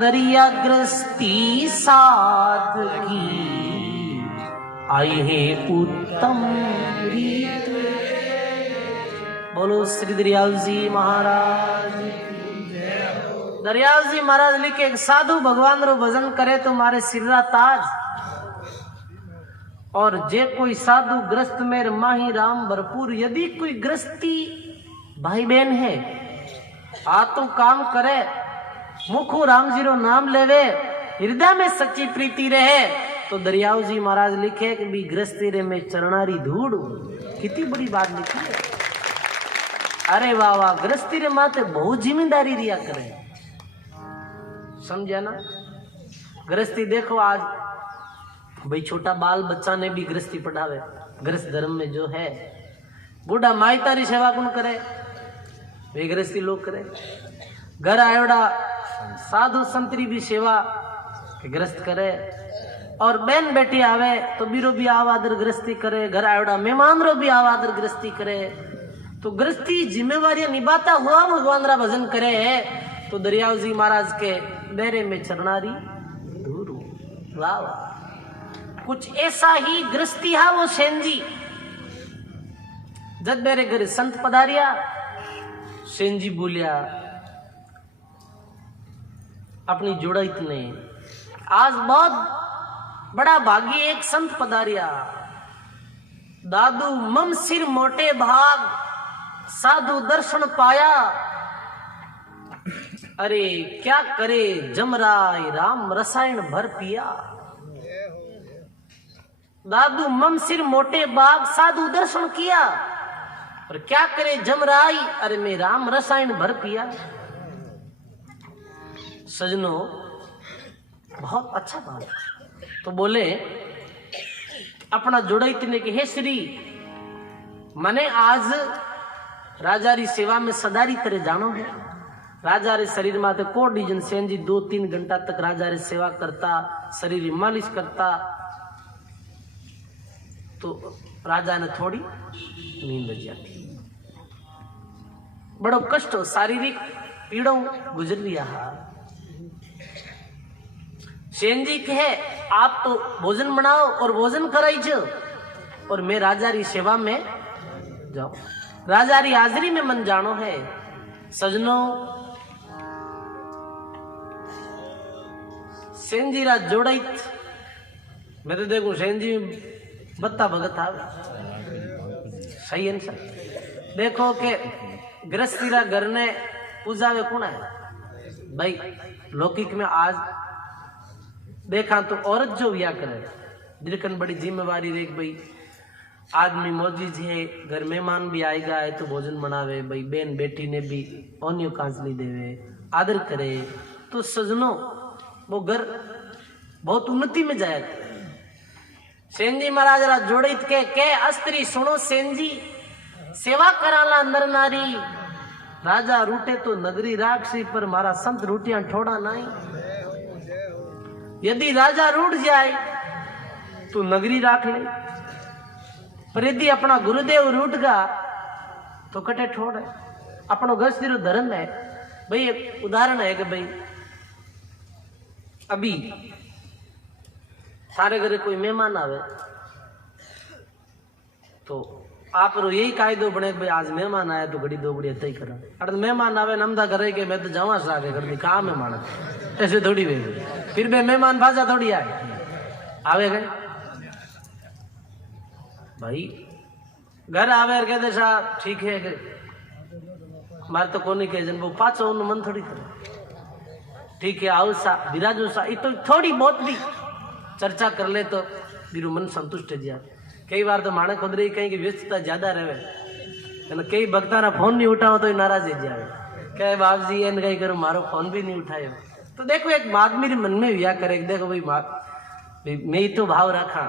दरिया ग्रस्ती सादगी आई है उत्तम रीत। बोलो श्री दरियाल जी महाराज। दरियाल जी महाराज लिखे एक साधु भगवान रो भजन करे तो मारे सिरा ताज, और जे कोई साधु ग्रस्त मेर माही राम भरपूर। यदि कोई ग्रस्ती भाई बहन है आ तो काम करे, मुखो राम जी रो नाम लेवे, हृदय में सच्ची प्रीति रहे, तो दरियाव जी महाराज लिखे कि भी ग्रस्ती रे में चरणारी धूड़। कितनी बड़ी बात लिखी है। अरे वाह वाह, ग्रस्ती रे माते बहुत जिम्मेदारी रिया करे, समझा ना। गृहस्थी देखो आज भाई छोटा बाल बच्चा ने भी गृहस्थी पढ़ावे। गृहस्थ धर्म में जो है बूढ़ा माई तारी सेवा कौन करे, वे गृहस्थी लोग करे। घर आयोड़ा साधु संतरी भी सेवा गृहस्थ करे, और बहन बेटी आवे तो बीरो भी आवादर गृहस्थी करे। घर आयोड़ा मेहमान रो भी आवादर गृहस्थी करे। तो गृहस्थी जिम्मेवारी निभाता हुआ भगवान रा भजन करे है। तो दरियाव जी महाराज के बेरे में चरणारी धूर। वाह वाह, कुछ ऐसा ही गृहस्थी है वो सेन जी। जब मेरे घर संत पधारिया, सेन जी बोलिया अपनी जोड़ा इतने, आज बहुत बड़ा भागी एक संत पधारिया। दादू मम सिर मोटे भाग साधु दर्शन पाया। अरे क्या करे जमराय राम रसायन भर पिया। दादू मम सिर मोटे बाग साधु दर्शन किया, और क्या करे जमराई, अरे मैं राम रसायन भर पिया। सजनों बहुत अच्छा बात। तो बोले अपना जोड़ा इतने के हे श्री, मने आज राजा री सेवा में सदारी तरह जानो है। राजा रे शरीर माते कोडी जन सेन जी 2-3 घंटा तक राजा रे सेवा करता, शरीर की मालिश करता। तो राजा ने थोड़ी नींद लग जाती। बड़ो कष्ट हो, शारीरिक पीड़ों गुजर रहा। सेन जी कहे आप तो भोजन बनाओ और भोजन कराई, और मैं राजा री सेवा में जाओ। राजा री हाजरी में मन जानो है। सजनों सेन जी रा जोड़ित, मैं तो देखूं सेन जी बत्ता भगत आवे। सही है ना। देखो के गृहस्थी रा घर ने पूजावे कौन है भाई। लौकिक में आज देखा तो औरत जो ब्याह करे, जिनकन बड़ी जिम्मेवारी देख भाई आदमी मौजूद है, घर मेहमान भी आएगा है तो भोजन बनावे भाई, बहन बेटी ने भी ओनियो कांचली देवे, आदर करे। तो सजनों वो घर बहुत उन्नति में जाए। सेन जी महाराज रा जोड़ित के अस्त्री सुनो सेन जी, सेवा कराला अंदर नारी। राजा रूटे तो नगरी राक्षसी, पर मारा संत रूटियां ठोड़ा नहीं। यदि राजा रूठ जाए तो नगरी राख ले, पर यदि अपना गुरुदेव रूठ गा तो कटे ठोड़ है। अपनो गृहस्थी रो धर्म है भाई। एक उदाहरण है कि भाई अभी सारे घरे कोई मेहमान आवे तो आप रो यही कायदो बने भाई आज मेहमान आया तो घड़ी 2 घड़ी तय करा। अरे मेहमान आवे नमदा करे के मैं तो जावा सागे कर दी काम है मानस, ऐसे थोड़ी वे फिर बे मेहमान भाजा थोड़ी आवे गए भाई। घर आवे और कहते साहब ठीक है मारे तो कोनी कहे जन वो पाचो उन मन थोड़ी करे ठीक है आओ सा विराजो सा। ये तो थोड़ी बहुत भी चर्चा कर ले तो बिरु मन संतुष्ट है। कई बार तो माने खुद रही कहीं की व्यस्तता ज्यादा रहे, कई भक्ता ना फोन नहीं उठाओ तो नाराज है जाए कहे बाप जी एन कहीं करो मारो फोन भी नहीं उठाए। तो देखो एक आदमी रे मन में विया करे देखो भाई मैं तो भाव रखा,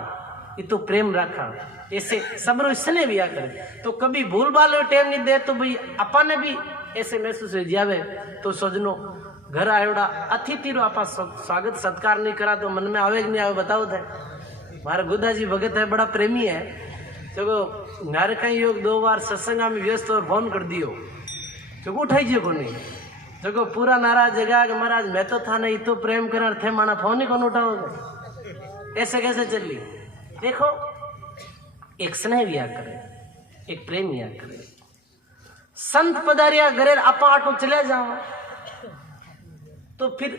ये तो प्रेम रखा, ऐसे सब इसने विया करे। तो कभी भूल भाल टाइम नहीं दे तो भाई अपा ने भी ऐसे महसूस हो जावे। तो सजनो घर आयोड़ा अतिथि रो आपा स्वागत सत्कार नहीं करा तो मन में आवे कि नहीं आवे बताओ थे। मारा गुदा जी भगत है बड़ा प्रेमी है, जो घर कहीं योग 2 बार सत्संग में व्यस्त और फोन कर दियो जो उठाई जे को नहीं जो पूरा नाराज जगह कि महाराज मैं तो था नहीं तो प्रेम कर थे माना फोन ही कौन उठाओगे, ऐसे कैसे चली। देखो एक स्नेह विया करे, एक प्रेम विया करे। संत पधारिया घरे आपा आटो चले जाओ तो फिर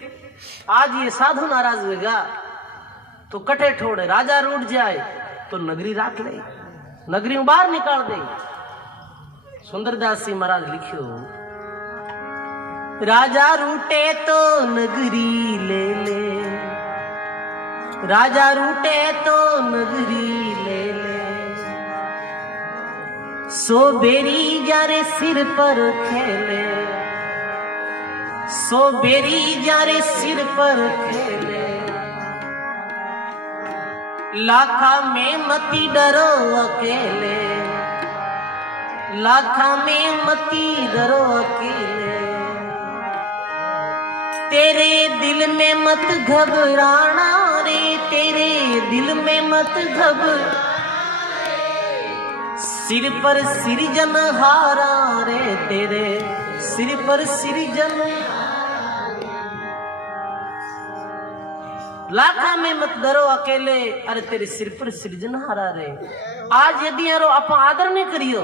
आज ये साधु नाराज होगा तो कटे ठोड़े, राजा रूठ जाए तो नगरी राख ले, नगरी बाहर निकाल दे। सुंदरदास जी महाराज लिखियो, राजा रूटे तो नगरी ले ले, राजा रूटे तो नगरी ले ले, सो बेरी जारे सिर पर खेले, सो बेरी जारे सिर पर खेले, लाखा में मती डरो अकेले, लाखा में मती डरो अकेले, तेरे दिल में मत घबराना रे, तेरे दिल में मत घबराना, सिर पर सिरजन हारा रे, तेरे सिर पर सिरजन, लाखा में मत डरो अकेले, अरे तेरे सिर पर सिरजन हारा रे। आज यदि यारो आप आदर नहीं करियो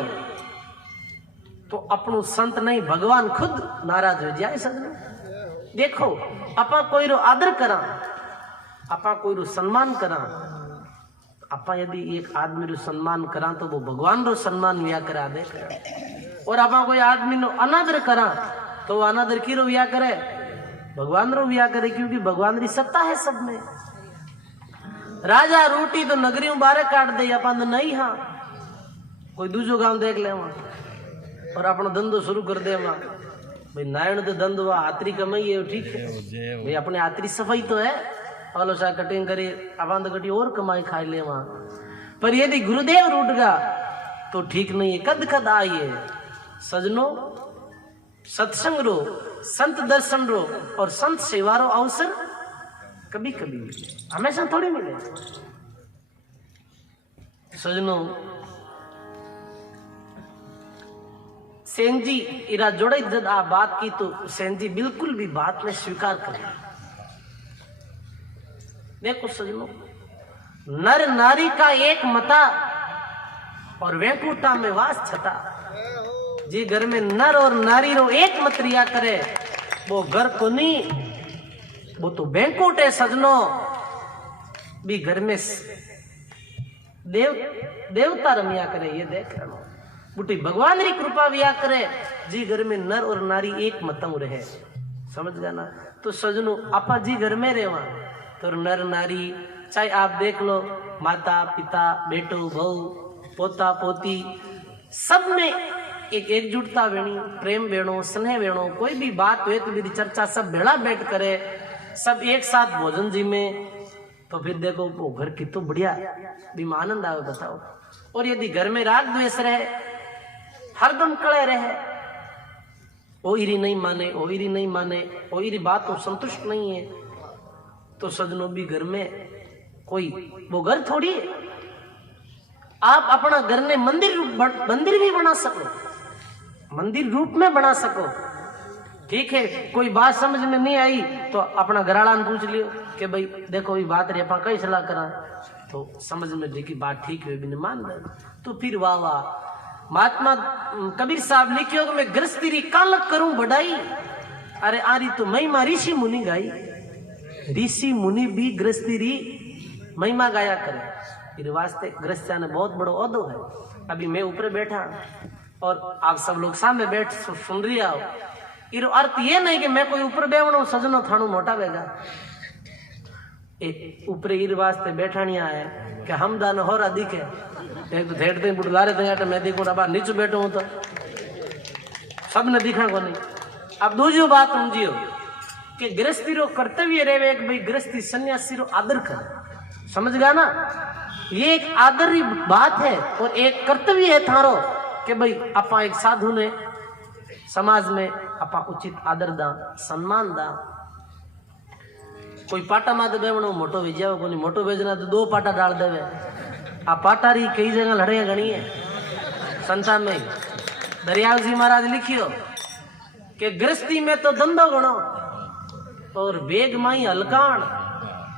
तो अपनो संत नहीं भगवान खुद नाराज हो जाए। सब देखो आपा कोई रो आदर करा, आपा कोई रो सम्मान करा, आपा यदि एक आदमी रो सम्मान करा तो वो भगवान रो सम्मान विया करा दे। और आपा कोई आदमी नो अनादर करा तो वो अनादर की रो विया करे, भगवान रो विया करे, क्योंकि भगवान री सत्ता है सब में। राजा रूटी तो नगरी बारे काट दे, अपन तो नहीं। हाँ कोई दूसरो गांव देख ले और अपना धंधो शुरू कर दे वहां। भाई नारायण तो धंधो हुआ हाथरी कमाई है, ठीक है भाई, अपने हाथरी सफाई तो है, फलो सा कटिंग करे अपन तो कटी और कमाई खाई ले वहां। पर यदि गुरुदेव रूट गया तो ठीक नहीं है। कद कद आइए सजनो सत्संग रो, संत दर्शन रो और संत सेवा रो अवसर कभी कभी हमेशा थोड़ी मिले। सजनो सेन जी इरा जोड़े जब आप बात की तो सेन जी बिल्कुल भी बात में स्वीकार करें। देखो सजनो, नर नारी का एक मता और वैकुंठा में वास छटा। जी घर में नर और नारी रो एक मत रिया करे वो घर को नहीं, वो तो बैंकुट है सजनो। भी घर में देवता रमिया करे, ये देख लो बुटी भगवान री कृपा विया करे जी घर में नर और नारी एक मतंग रहे। समझ गया ना। तो सजनो आपा जी घर में रेवा तो नर नारी चाहे आप देख लो, माता पिता बेटो बहू पोता पोती सब में एक एकजुटता वेणी, प्रेम वेणो, स्नेह वेणो। कोई भी बात हुए तो मेरी चर्चा सब भेड़ा बैठ करे, सब एक साथ भोजन जी में, तो फिर देखो वो घर कितना बढ़िया भी आनंद आवे बताओ। और यदि घर में राग द्वेष रहे, हरदम कड़े रहे, ओइरी नहीं माने, ओइरी नहीं माने, ओइरी बात तो संतुष्ट नहीं है, तो सजनों भी घर में कोई वो घर थोड़ी है। आप अपना घर में मंदिर भी बना सको, मंदिर रूप में बना सको, ठीक है। कोई बात समझ में नहीं आई तो अपना घराला पूछ लियो कि भाई देखो ये बात रे अपना कई सलाह करा, तो समझ में देखी बात ठीक है भी मान ले तो फिर वाह वाह। महात्मा कबीर साहब लिखियो कि मैं गृहस्थी री कालक करूं बढ़ाई, अरे आरी तो महिमा ऋषि मुनि गाई। ऋषि मुनि भी गृहस्थी री महिमा गाया करे, फिर वास्ते गृहस्थिया ने बहुत बड़ो औदो है। अभी मैं ऊपर बैठा और आप सब लोग सामने बैठ सुन रही आओ, इरो अर्थ ये नहीं कि मैं कोई ऊपर बेवणो सजनो थाणु मोटा बेगा। ऊपर इर वास्ते बैठानिया है कि हम दान हो रहा दिखे, एक तो धेड़ते बुढ़लारे थे मैं देखूं अब नीचे बैठो हूं तो सब ने दिखा को नहीं। अब दूसरी बात समझियो कि गृहस्थी रो कर्तव्य रहे एक भाई गृहस्थी सन्यासी रो आदर कर। समझ गया ना, ये एक आदर की बात है और एक कर्तव्य है थारो कि भाई आपा एक साधु ने समाज में आपा उचित आदर दा, सम्मान दा। कोई पाटा माते बेवणो मोटो भेजाओ को नहीं, मोटो भेजना तो 2 पाटा डाल देवे। आ पाटारी कई जगह लड़े गणी है संता में। दरियाव जी महाराज लिखियो कि गृहस्थी में तो धंधो गणो और बेग माई हलकान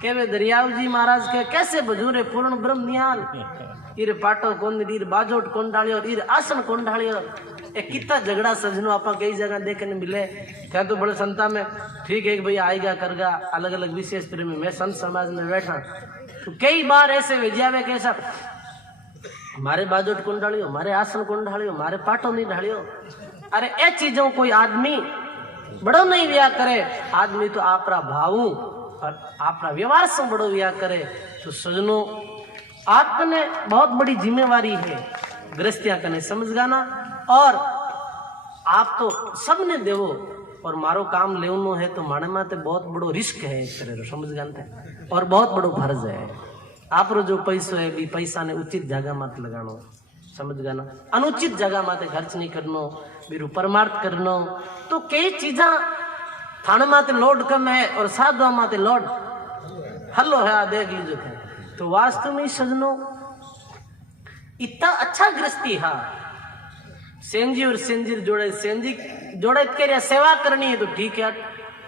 के वे दरियाव जी महाराज के कैसे बजूरे पूर्ण ब्रह्म निहाल इर पाटो कौन इर बाजोट कौन डालियो इर आसन कौन डालियो। एक कितना झगड़ा सजनो आप कई जगह देखने मिले क्या तो बड़े संता में ठीक है भाई आएगा करगा अलग अलग विशेष प्रेमी मैं संत समाज में बैठा तो कई बार ऐसे विजयावे कैसा मारे बाजोट कौन डालियो मारे आसन कौन डालियो मारे पाटो नहीं डालियो। अरे ए चीजों कोई आदमी बड़ो नहीं व्या करे आदमी तो आपरा भावू और आपरा व्यवहार से बड़ो व्या करे। तो सजनों आपने बहुत बड़ी जिम्मेवारी है गृहस्थिया कने समझ गाना और आप तो सबने देवो और मारो काम लेवनो है तो माने माते बहुत बड़ो रिस्क है एक तरह समझ गानते और बहुत बड़ो फर्ज है। आप रो जो पैसो है भी पैसा ने उचित जगह मत लगानो समझ गाना अनुचित जगह माते खर्च नहीं करनो बिरु परमार्थ करनो। तो कई चीजा थाने माते लोड कम है और साधुआ माते लोड हल्लो है देख लीजिए थे। तो वास्तव में सजनो इतना अच्छा गृहस्थी हा सेंजी और सेंजीर जोड़े सेंजी जोड़े के सेवा करनी है तो ठीक है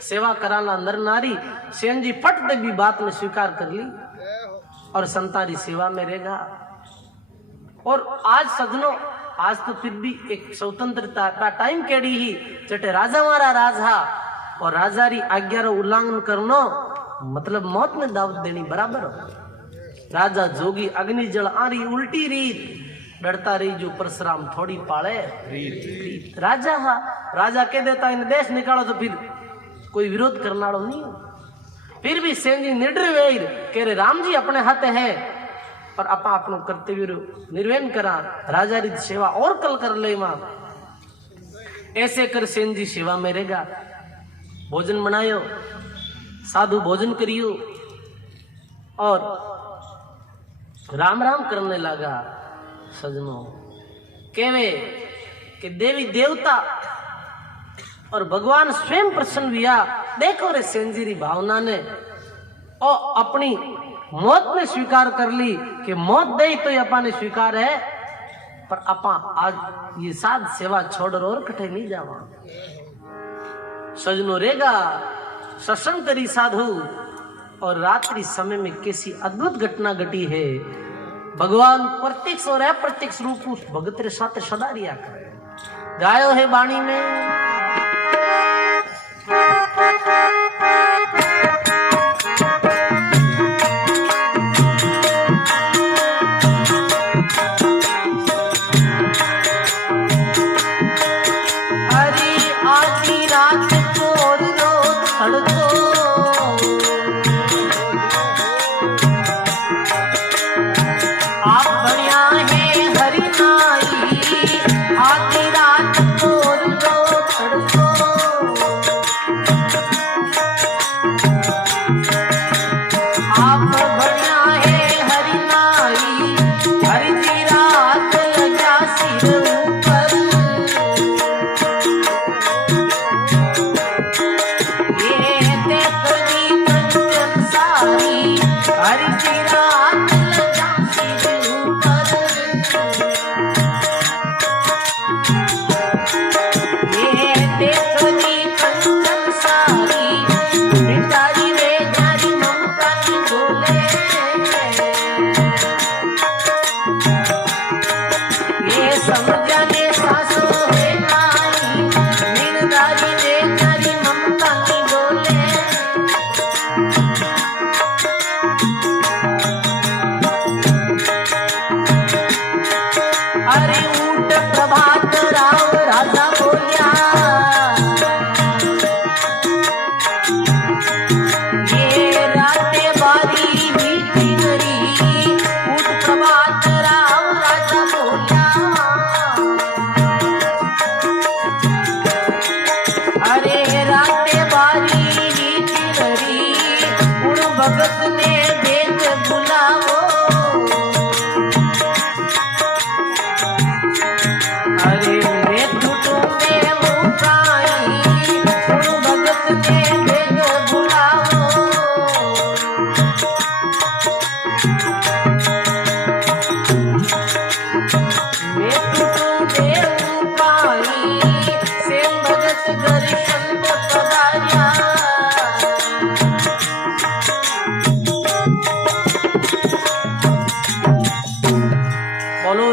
सेवा कराना नर नारी सेंजी फट दे भी बात ने स्वीकार कर ली और संतारी सेवा में रहेगा। और आज सजनो आज तो फिर भी एक स्वतंत्रता का टाइम केड़ी ही चटे राजा मारा राजा और राजारी आज्ञा रो उल्लंघन करनो मतलब मौत में दावत देनी बराबर हो। राजा जोगी अग्नि जल आरी उल्टी रीत डरता रही जो परशुराम थोड़ी पाले रीत। राजा हा राजा कह देता इन देश निकालो तो फिर कोई विरोध करना नहीं। फिर भी सेन निडर वेर कह रहे राम जी अपने हाथ है पर अपा अपनो कर्तव्य निर्वहन करा राजा री सेवा और कल कर ले मां ऐसे कर सेन जी सेवा में रहेगा। भोजन बनायो साधु भोजन करियो और राम राम करने लगा। सजनों केवे कि देवी देवता और भगवान स्वयं प्रसन्न हुआ। देखो रे सेंजीरी भावना ने और अपनी मौत ने स्वीकार कर ली कि मौत दे तो अपा ने स्वीकार है पर अपा आज ये साध सेवा छोड़ और कटे नहीं जावा। सजनों रेगा सत्संग करी साधु और रात्रि समय में कैसी अद्भुत घटना घटी है। भगवान प्रत्यक्ष और अप्रत्यक्ष रूप उस भगत रे साथ सदा रिया करे गायो है वाणी में।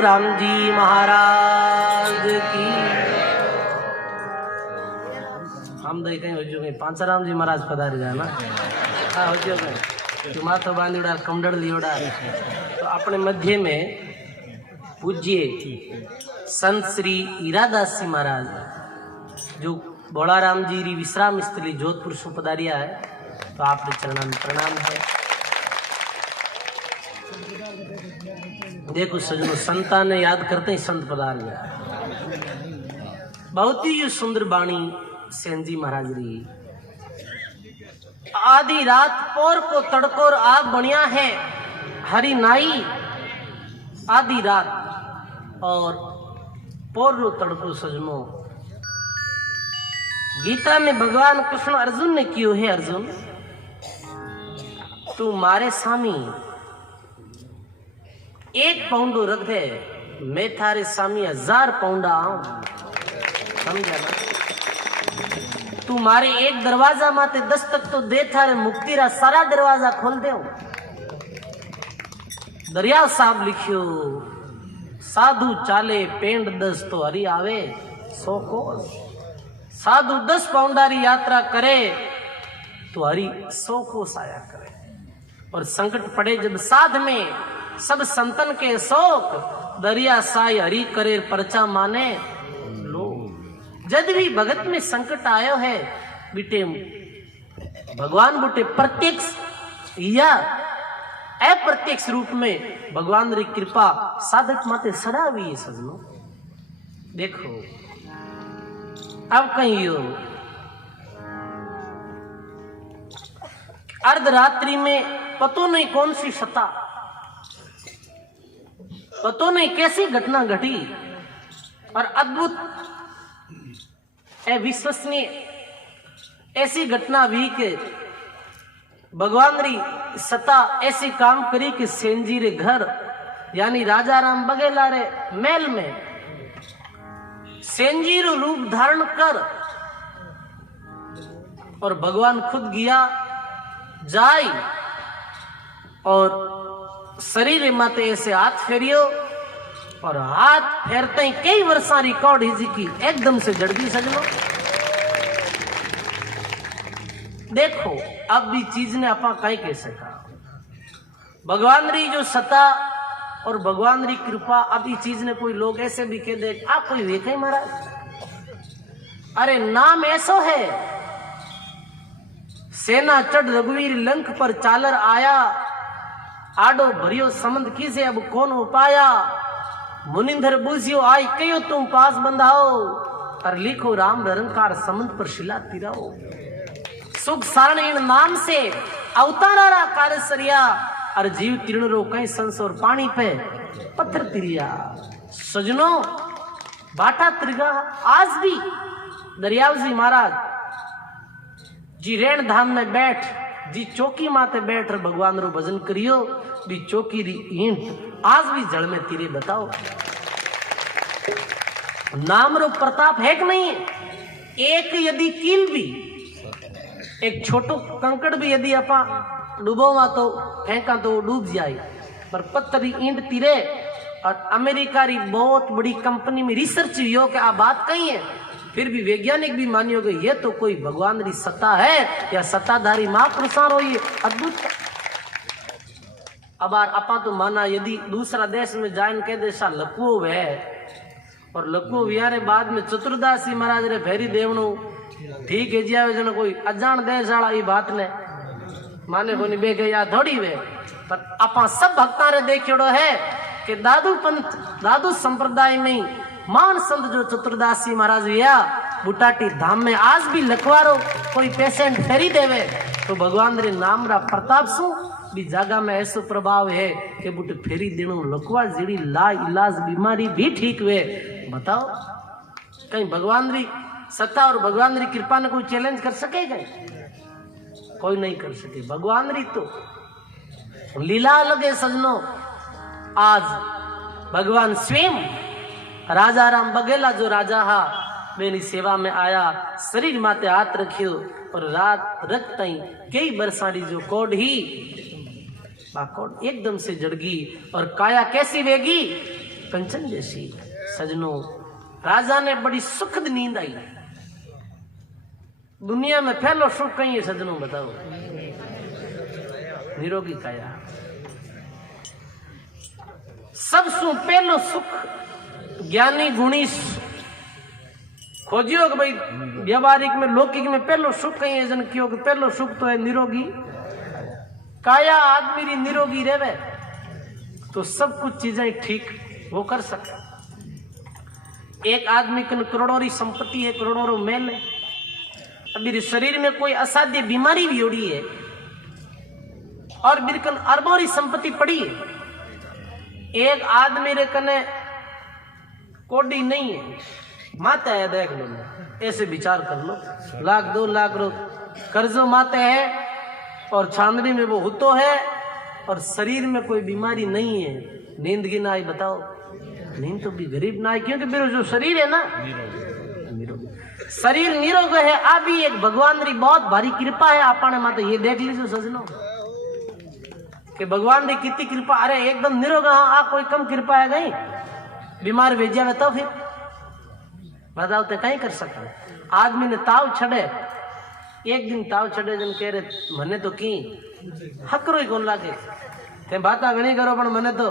राम जी महाराज की। हम दई कहीं हो जो कहीं पांचाराम जी महाराज पधार गया ना। हाँ हो जो कहीं तो माथो बांधीड़ा कमडड़ लियोड़ा। तो अपने मध्य में पूज्य संत श्री ईरादास जी महाराज जो बोड़ाराम जी री विश्राम स्थली जोधपुर से पधारिया है, तो आपके चरणों में प्रणाम है। देखो सजनों, संता ने याद करते ही संत पधार गया। बहुत ही सुंदर बाणी सेन जी महाराज री। आधी रात पोर को तड़कोर आग बनिया है हरि नाई। आधी रात और पोर रो तड़को सजनों, गीता में भगवान कृष्ण अर्जुन ने कियो है, अर्जुन तू मारे सामी 1 पाउंडो रख दे, मैं थारे सामी 1000 पाउंडा आऊं। समझा ना? तू मारे एक दरवाजा माते 10 तक तो दे, थारे मुक्ति रा सारा दरवाजा खोल दे। दरिया साहब लिखियो, साधु चाले पेंड 10 तो हरि आवे 100 को। साधु 10 पाउंडारी यात्रा करे तो हरि 100 कोस आया करे। और संकट पड़े जब साध में, सब संतन के शोक, दरिया साई हरि करे परचा माने लो। जद भी भगत में संकट आयो है बिटे, भगवान बुटे प्रत्यक्ष या अप्रत्यक्ष रूप में भगवान री कृपा साधक माते सदा हुई है सजनों। देखो अब कहियो, अर्धरात्रि में पतो नहीं कौन सी सत्ता, पतो नहीं कैसी घटना घटी और अद्भुत अविश्वसनीय ऐसी घटना हुई कि भगवान री सत्ता ऐसी काम करी कि सेनजी रे घर यानी राजा राम बघेला रे महल में सेनजी रो रूप धारण कर और भगवान खुद गया जाय और शरीर माते ऐसे हाथ फेरियो और हाथ फेरते ही कई वर्षा रिकॉर्ड हिजी की एकदम से जड़ गई सजनो। देखो अब भी चीज ने अपा कहीं कैसे कहा, भगवान री जो सत्ता और भगवान री कृपा, अब ये चीज ने कोई लोग ऐसे भी कह दे आप कोई वेखे महाराज, अरे नाम ऐसो है सेना चढ़ रघुवीर लंक पर चालर आया, आडो भरियो समंद कीजे अब कौन उपाया, मुनिंदर बूझियो आई कयो तुम पास बंधाओ, और लिखो राम निरंकार समंद पर शिला तिराओ। सुख सारण इन नाम से अवतारा कार्य सरिया, और जीव तीर्ण रो कहीं संस और पानी पे पत्थर तिरिया। सजनों बाटा त्रिगा आज भी दरियाव जी महाराज जी रेण धाम में बैठ जी चौकी माते बैठ भगवान रो भजन करियो, भी चौकी री ईंट आज भी जल में तीरे। बताओ नाम रो प्रताप है कि नहीं? एक यदि कील भी, एक छोटो कंकड़ भी यदि अपा डूबोवा तो फेंका तो वो डूब जाए, पर पत्थर री ईंट तीरे। और अमेरिका री बहुत बड़ी कंपनी में रिसर्च हुई हो कि आ बात कही है, फिर भी वैज्ञानिक भी मानियो कि ये तो कोई भगवान री सत्ता है या सत्ताधारी महापुरुषार हो, ये अद्भुत। अब अपा तो माना यदि दूसरा देश में जान के देशा लकुओ है और लकुओ विहारे बाद में चतुर्दासी महाराज रे फेरी देवणु ठीक है जिया जन कोई अजान देश वाला ये बात ने माने कोनी बे के या थोड़ी वे, पर अपा सब भक्ता रे देखियो है कि दादू पंथ दादू संप्रदाय में मान संत जो चतुर्दासी महाराज हुआ बुटाटी धाम में आज भी लखवारो कोई पेशेंट फेरी देवे तो भगवान रे नाम रा प्रताप सु भी जागा में ऐसो प्रभाव है कि बुट फेरी देनो लखवा जीड़ी ला इलाज बीमारी भी ठीक हुए। बताओ कहीं भगवान री सत्ता और भगवान री कृपा ने कोई चैलेंज कर सकेगा? कोई नहीं कर सके। भगवान री तो लीला लगे सजनो। आज भगवान स्वयं राजा राम बघेला जो राजा हा मेरी सेवा में आया, शरीर माते हाथ रखियो और रात रख तई कई बरसाड़ी जो कोड ही बाकोड एकदम से जड़गी और काया कैसी वेगी कंचन जैसी। सजनों, राजा ने बड़ी सुखद नींद आई। दुनिया में पहलो सुख कहीं है सजनों, बताओ? निरोगी काया। सबसु पहलो सुख ज्ञानी गुणी खोजियो कि भाई व्यवहारिक में लौकिक में पहलो सुख कहीं है जन क्यों? पहलो सुख तो है निरोगी काया। आदमी री निरोगी रहे तो सब कुछ चीजें ठीक वो कर सके। एक आदमी कन करोड़ों री संपत्ति है, करोड़ों रो मेल है, अभी शरीर में कोई असाध्य बीमारी भी उड़ी है और बिल्कुल अरबों री संपत्ति पड़ी है। एक आदमी रे कने कोडी नहीं है, माता है, देख लो, ऐसे विचार कर लो। 1 2 लाख रो कर्जो माते है और छाननी में वो हुतो है और शरीर में कोई बीमारी नहीं है। नींद की ना आई, बताओ? नींद तो भी गरीब ना आई, क्योंकि मेरा जो शरीर है ना निरोग, शरीर निरोग है। अभी एक भगवान री बहुत भारी कृपा है आपने माता, ये देख लीजिए सजनों कि भगवान री कितनी कृपा। अरे एकदम निरोग, हाँ कोई कम कृपा है गई? बीमार भेजा में तो फिर बताओ तो कहीं कर सकता। आदमी ने ताव छड़े, एक दिन ताव छड़े जन कह रहे मने तो की हकरो ही कौन लागे, ते बाता घणी करो पण मने तो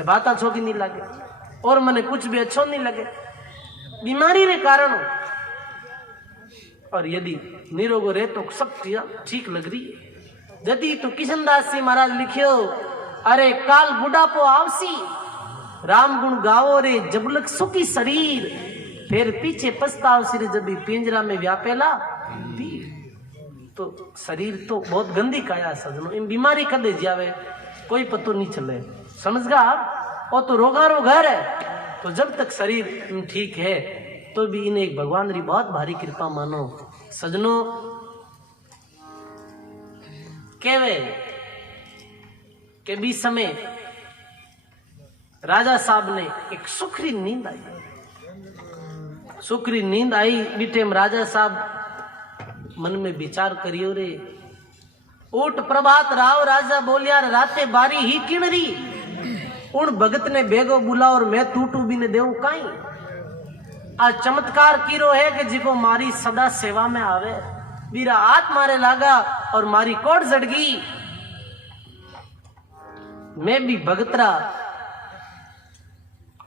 बाता छोकी नहीं लागे और मने कुछ भी अच्छो नहीं लगे बीमारी रे कारण। और यदि निरोग रहे तो सब ठीक लग रही है। यदि तो किशनदास जी महाराज लिखियो, अरे काल बुढ़ापो आवसी, राम गुण गावो रे जबलक सुखी शरीर, फिर पीछे पछताव सिर जब भी पिंजरा में व्यापेला पीर। तो शरीर तो बहुत गंदी काया सजनों, इन बीमारी कदे जावे कोई पतो नहीं चले, समझ गया आप? और तो रोगारो घर है, तो जब तक शरीर ठीक है तो भी इन्हें एक भगवान री बहुत भारी कृपा मानो सजनों। केवे के भी समय राजा साहब ने एक सुखरी नींद आई, सुखरी नींद आई। बीटे में राजा साहब मन में विचार करियो रे, उठ प्रभात राव। राजा बोलिया राते बारी ही किणरी, उन भगत ने बेगो बुला और मैं टूटू भी ने देऊ काई। आज चमत्कार कीरो है कि जिको मारी सदा सेवा में आवे। बीरा हाथ मारे लागा और मारी कोट जड़गी। मैं भी भगतरा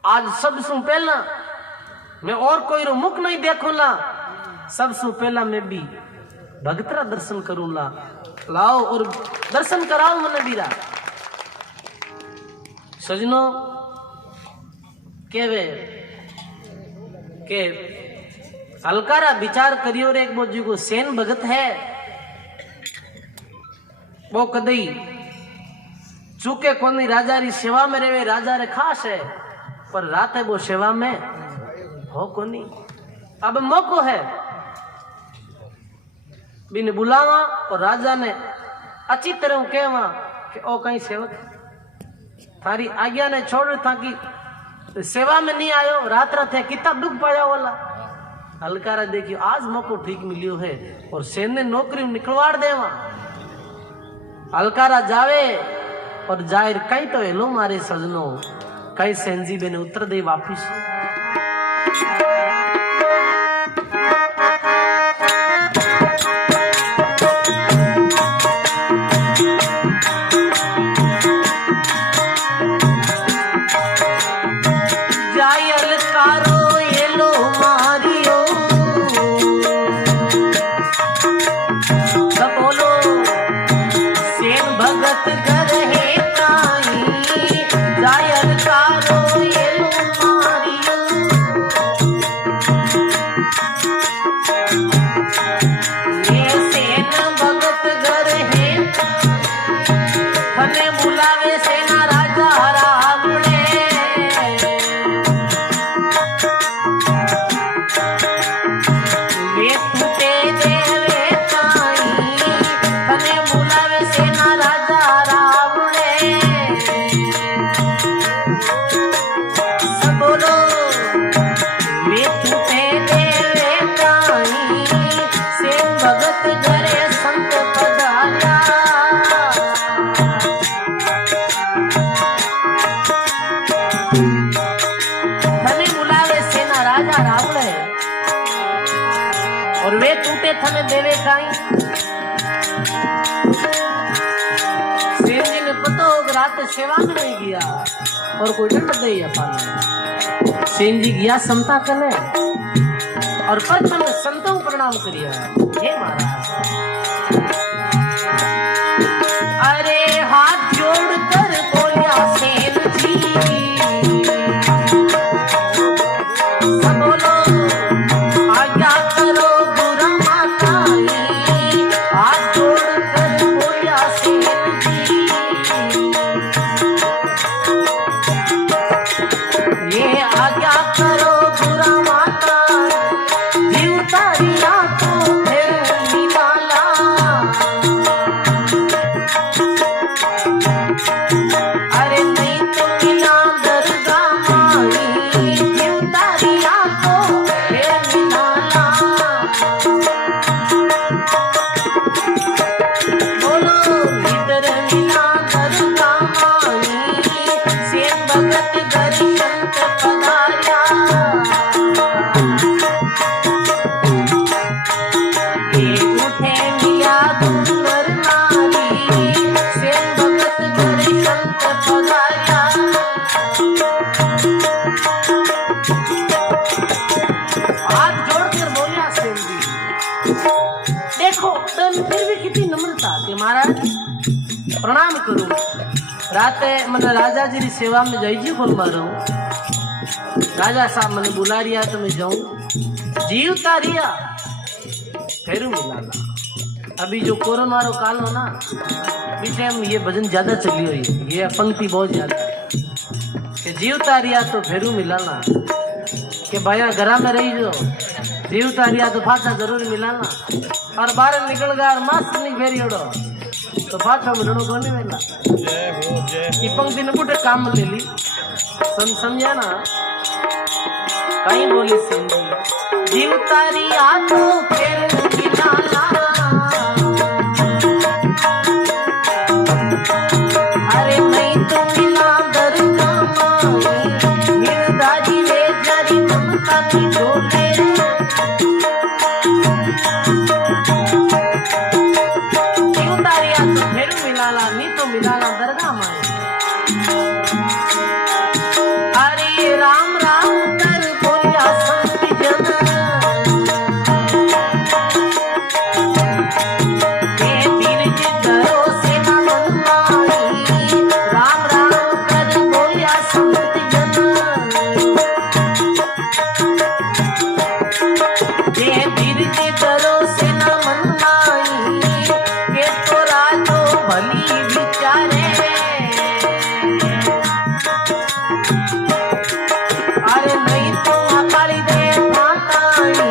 आज सबसे पहला मैं और कोई रो मुख नहीं देखूला, सबसे पहला मैं भी भगतरा दर्शन करूंला। लाओ और दर्शन कराओ मने बीरा। सजनों केवे के हलकारा विचार करियो रे, एक बोझी को सेन भगत है वो कदई चूके कोनी राजा री सेवा में रहे, राजा रे खास है पर रात है वो सेवा में हो कोनी। अब मौको है बिन बुलावा और राजा ने अच्छी तरह कहवा कि ओ कहीं सेवक थारी आज्ञा ने छोड़ था कि सेवा में नहीं आयो, रात रात है कितना दुख पाया वाला। हलकारा देखियो आज मौको ठीक मिलियो है और सेन ने नौकरी निकलवाड़ देवा। हलकारा जावे और जाहिर कहीं तो हेलो मारे सजनों, कहीं सेंजी बेने उतर दे वापिस। देवे काई। सेन जी ने पता हो रात सेवा में नहीं गया और कोई डंड दे अपन। सेन जी गया समता कने और प्रथम संतों को प्रणाम करिया। हे महाराज अरे हाथ जोड़ कर बोलिया सेन जी बोलो आज्ञा करो बुरा माताई। हाथ जोड़ कर बोलिया सेन जी ये आज्ञा करो बुरा माता जीव तारिया तो फिर निकाला। अरे नहीं तो मिला दरगा माई जीव तारिया तो फिर निकाला। बोलो भीतर मिला दरगा माई सेन भगत दर्शन पधारिया। ये उठे मिया दुर्गर नारी सेन भगत दर्शन पधारिया। हाथ जोड़कर बोलिया सेन जी देखो तन फिर भी कितनी नम्रता के महाराज प्रणाम करूं। रात मैंने राजा जी की सेवा में जाइए बोल मारो। राजा साहब मैंने बुला रिया तो मैं जाऊं जीव तारिया फिर मिलाना। अभी जो कोरोना वाला काल हो ना पीछे हम ये भजन ज्यादा चली हुई है, ये पंक्ति बहुत ज्यादा है कि जीव तारिया तो फिर मिलाना कि भाया घरा में रही जो जीव तारिया तो फाटा जरूर मिलाना। और बाहर निकल गया और मास्क नहीं फेरी उड़ो तो फाटा मिलनो को नहीं मिला। ये पंक्ति ने बूटे काम ले ली समझा ना कहीं बोली सेन जी जीव तारिया तो फिर मिलाना। अरे नहीं तो मिला दरगा माई निर्दारी ले जारी ममता की डोले। जीव तारिया तो फिर मिलाना नहीं तो मिलाना दरगा माई। अरे राम राम कर बोलिया संत जन ये बीरज करो सेना मनमाई। राम राम कर बोलिया संत जन ये बीरज करो सेना मनमाई। ये तो राजो भली विचारे। अरे नहीं तो अकाली दे माताई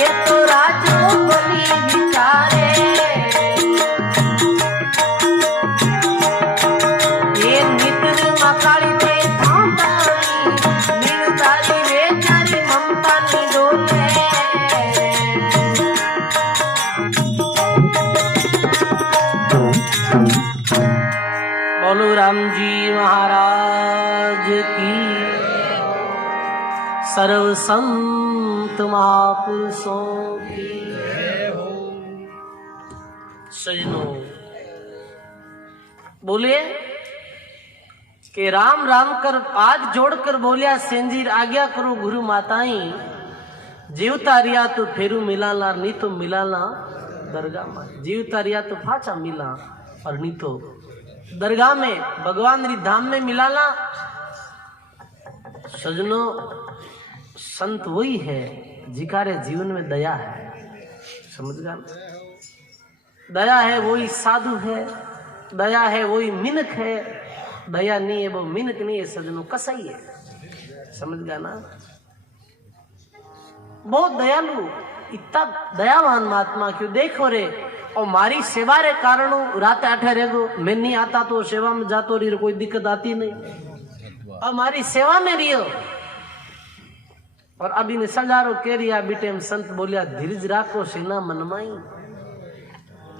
ये तो राजो बली विचारे। ये नितर अकाली दे माताई निर्दारी वे जारी ममता नी डोले। बोलो राम जी महाराज की सर्व संत महापुरुषों की। सजनों बोले कि राम राम कर हाथ जोड़कर बोलिया सेन जी आज्ञा करो गुरु माताई। जीव तारिया तो फेरू मिलाला नहीं तो मिलाला दरगाह में। जीव तारिया तो फाचा मिला और नहीं तो दरगाह में भगवान री धाम में मिलाला। सजनों संत वही है जिकारे जीवन में दया है। समझ गया दया है वही साधु है। दया है वही मिनक है। दया नहीं है वो मिनक नहीं है सजनों कसाई है। समझ गया ना बहुत दयालु इतना दयावान महात्मा क्यों देखो रे। और मारी सेवा रे कारण रात 8 रहेगो मैं नहीं आता तो सेवा में जातो रही कोई दिक्कत आती नहीं। और हमारी सेवा में रियो और अभी ने सजारो कह रिया बेटे में संत बोलिया धीरज राखो सेना मनमाई।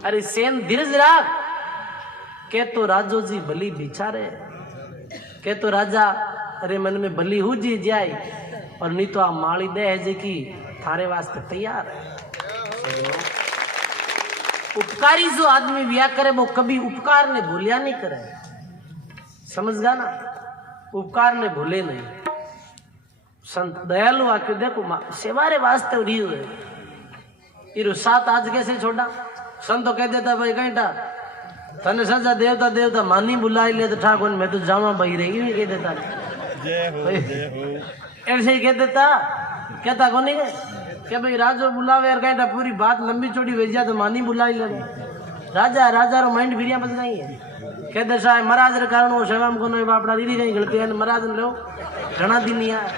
अरे सेन धीरज राख के तो राजो जी भली बिचारे के तो राजा अरे मन में भली हो जी जाए और नहीं तो आ माड़ी दे है जी की थारे वास्ते तैयार है। उपकारी जो आदमी व्या करे वो कभी उपकार ने भूलिया नहीं करे, समझ गया ना, उपकार ने भूले नहीं। संत दयालु आके देखो सेवारे वास्ते हो रही है इरो साथ आज कैसे छोड़ा। संत तो कह देता भाई घंटा तने सजा देवता देवता मानी बुलाई ले तो ठाकुर मैं तो जावा भाई रही कह देता जय हो जय हो ऐसे ही कह देता, कहता कौन है क्या भाई राजो बुलावे यार घंटा पूरी बात लंबी चौड़ी भेज जा तो मानी बुलाई ले राजा राजा रो माइंड फिरिया बच गई है। कहते साहब महाराज रे कारण वो सेवा में कोई बापड़ा दीदी कहीं गलती है महाराज ने लो घना दिन नहीं आया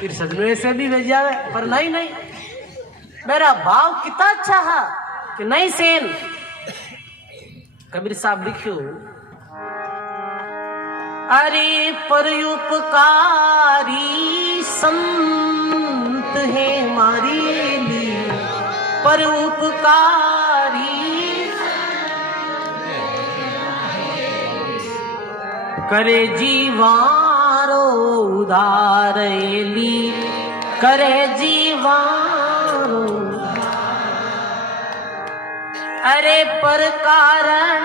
फिर सजनो ऐसे भी भेज जावे पर नहीं नहीं मेरा भाव कितना अच्छा है कि नहीं सेन। कबीर साहब लिखियो अरे परोपकारी संत है मारी लिए परोपकारी करे जीवारो उधारेली करे जीवारो अरे पर कारण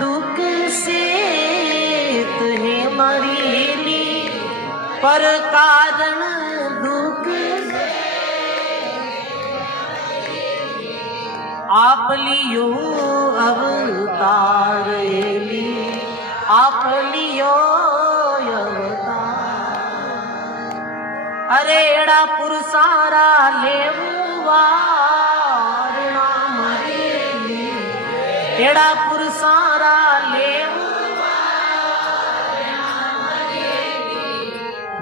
दुख से तुम्हें मरीली पर कारण दुख आप लियो अवतार ली आप लियो अवतार अरे एड़ा पुरसारा लेवा एड़ा पुरसारा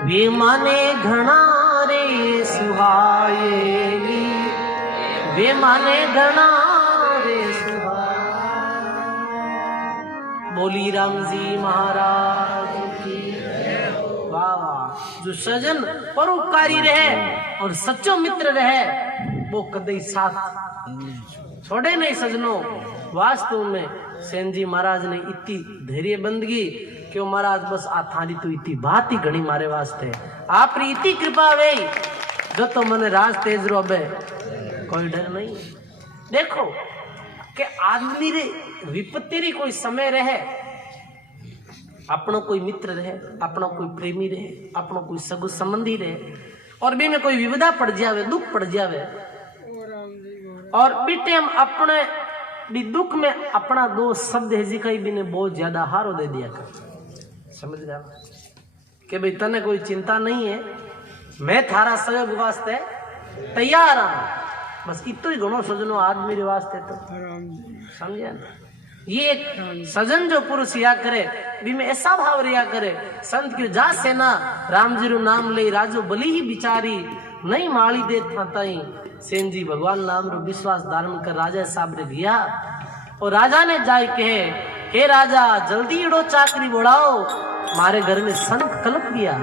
वे माने घना रे सुहाएली वे माने घना रे सुहाए। बोली राम जी महाराज की वाह वाह। जो सजन परोपकारी रहे और सच्चो मित्र रहे वो कदई साथ छोड़े नहीं सजनों। वास्तव में सेन जी महाराज ने इतनी धैर्य बंदगी क्यों महाराज बस आ थारी तो इतनी बात ही घनी मारे वास्ते आप इतनी कृपा वे जो तो मने राज तेज रो अबे कोई डर नहीं। देखो कि आदमी रे विपत्ति री कोई समय रहे अपनो कोई मित्र रहे अपनो कोई प्रेमी रहे अपनो कोई सगु संबंधी रहे और भी में कोई विपदा पड़ जावे दुख पड़ जावे और बीटे हम अपने भी दुख में अपना दो शब्द है जी कहीं भी ने बहुत ज्यादा हारो दे दिया कर। समझ गया कि भाई तने कोई चिंता नहीं है मैं थारा सहयोग वास्ते तैयार हूं बस इतो ही घणो सजनो आज मेरे वास्ते तो समझे ना। ये एक सजन जो पुरुष या करे भी में ऐसा भाव रिया करे संत क्यों जा सेना राम जी रो नाम ले राजो बली ही बिचारी नहीं माली दे थाताई सेन जी भगवान नाम रो विश्वास धारण कर राजा साहब रे गया और राजा ने जाए कहे हे राजा जल्दी इड़ो चाकरी बढ़ाओ मारे घर में संत कलप दिया।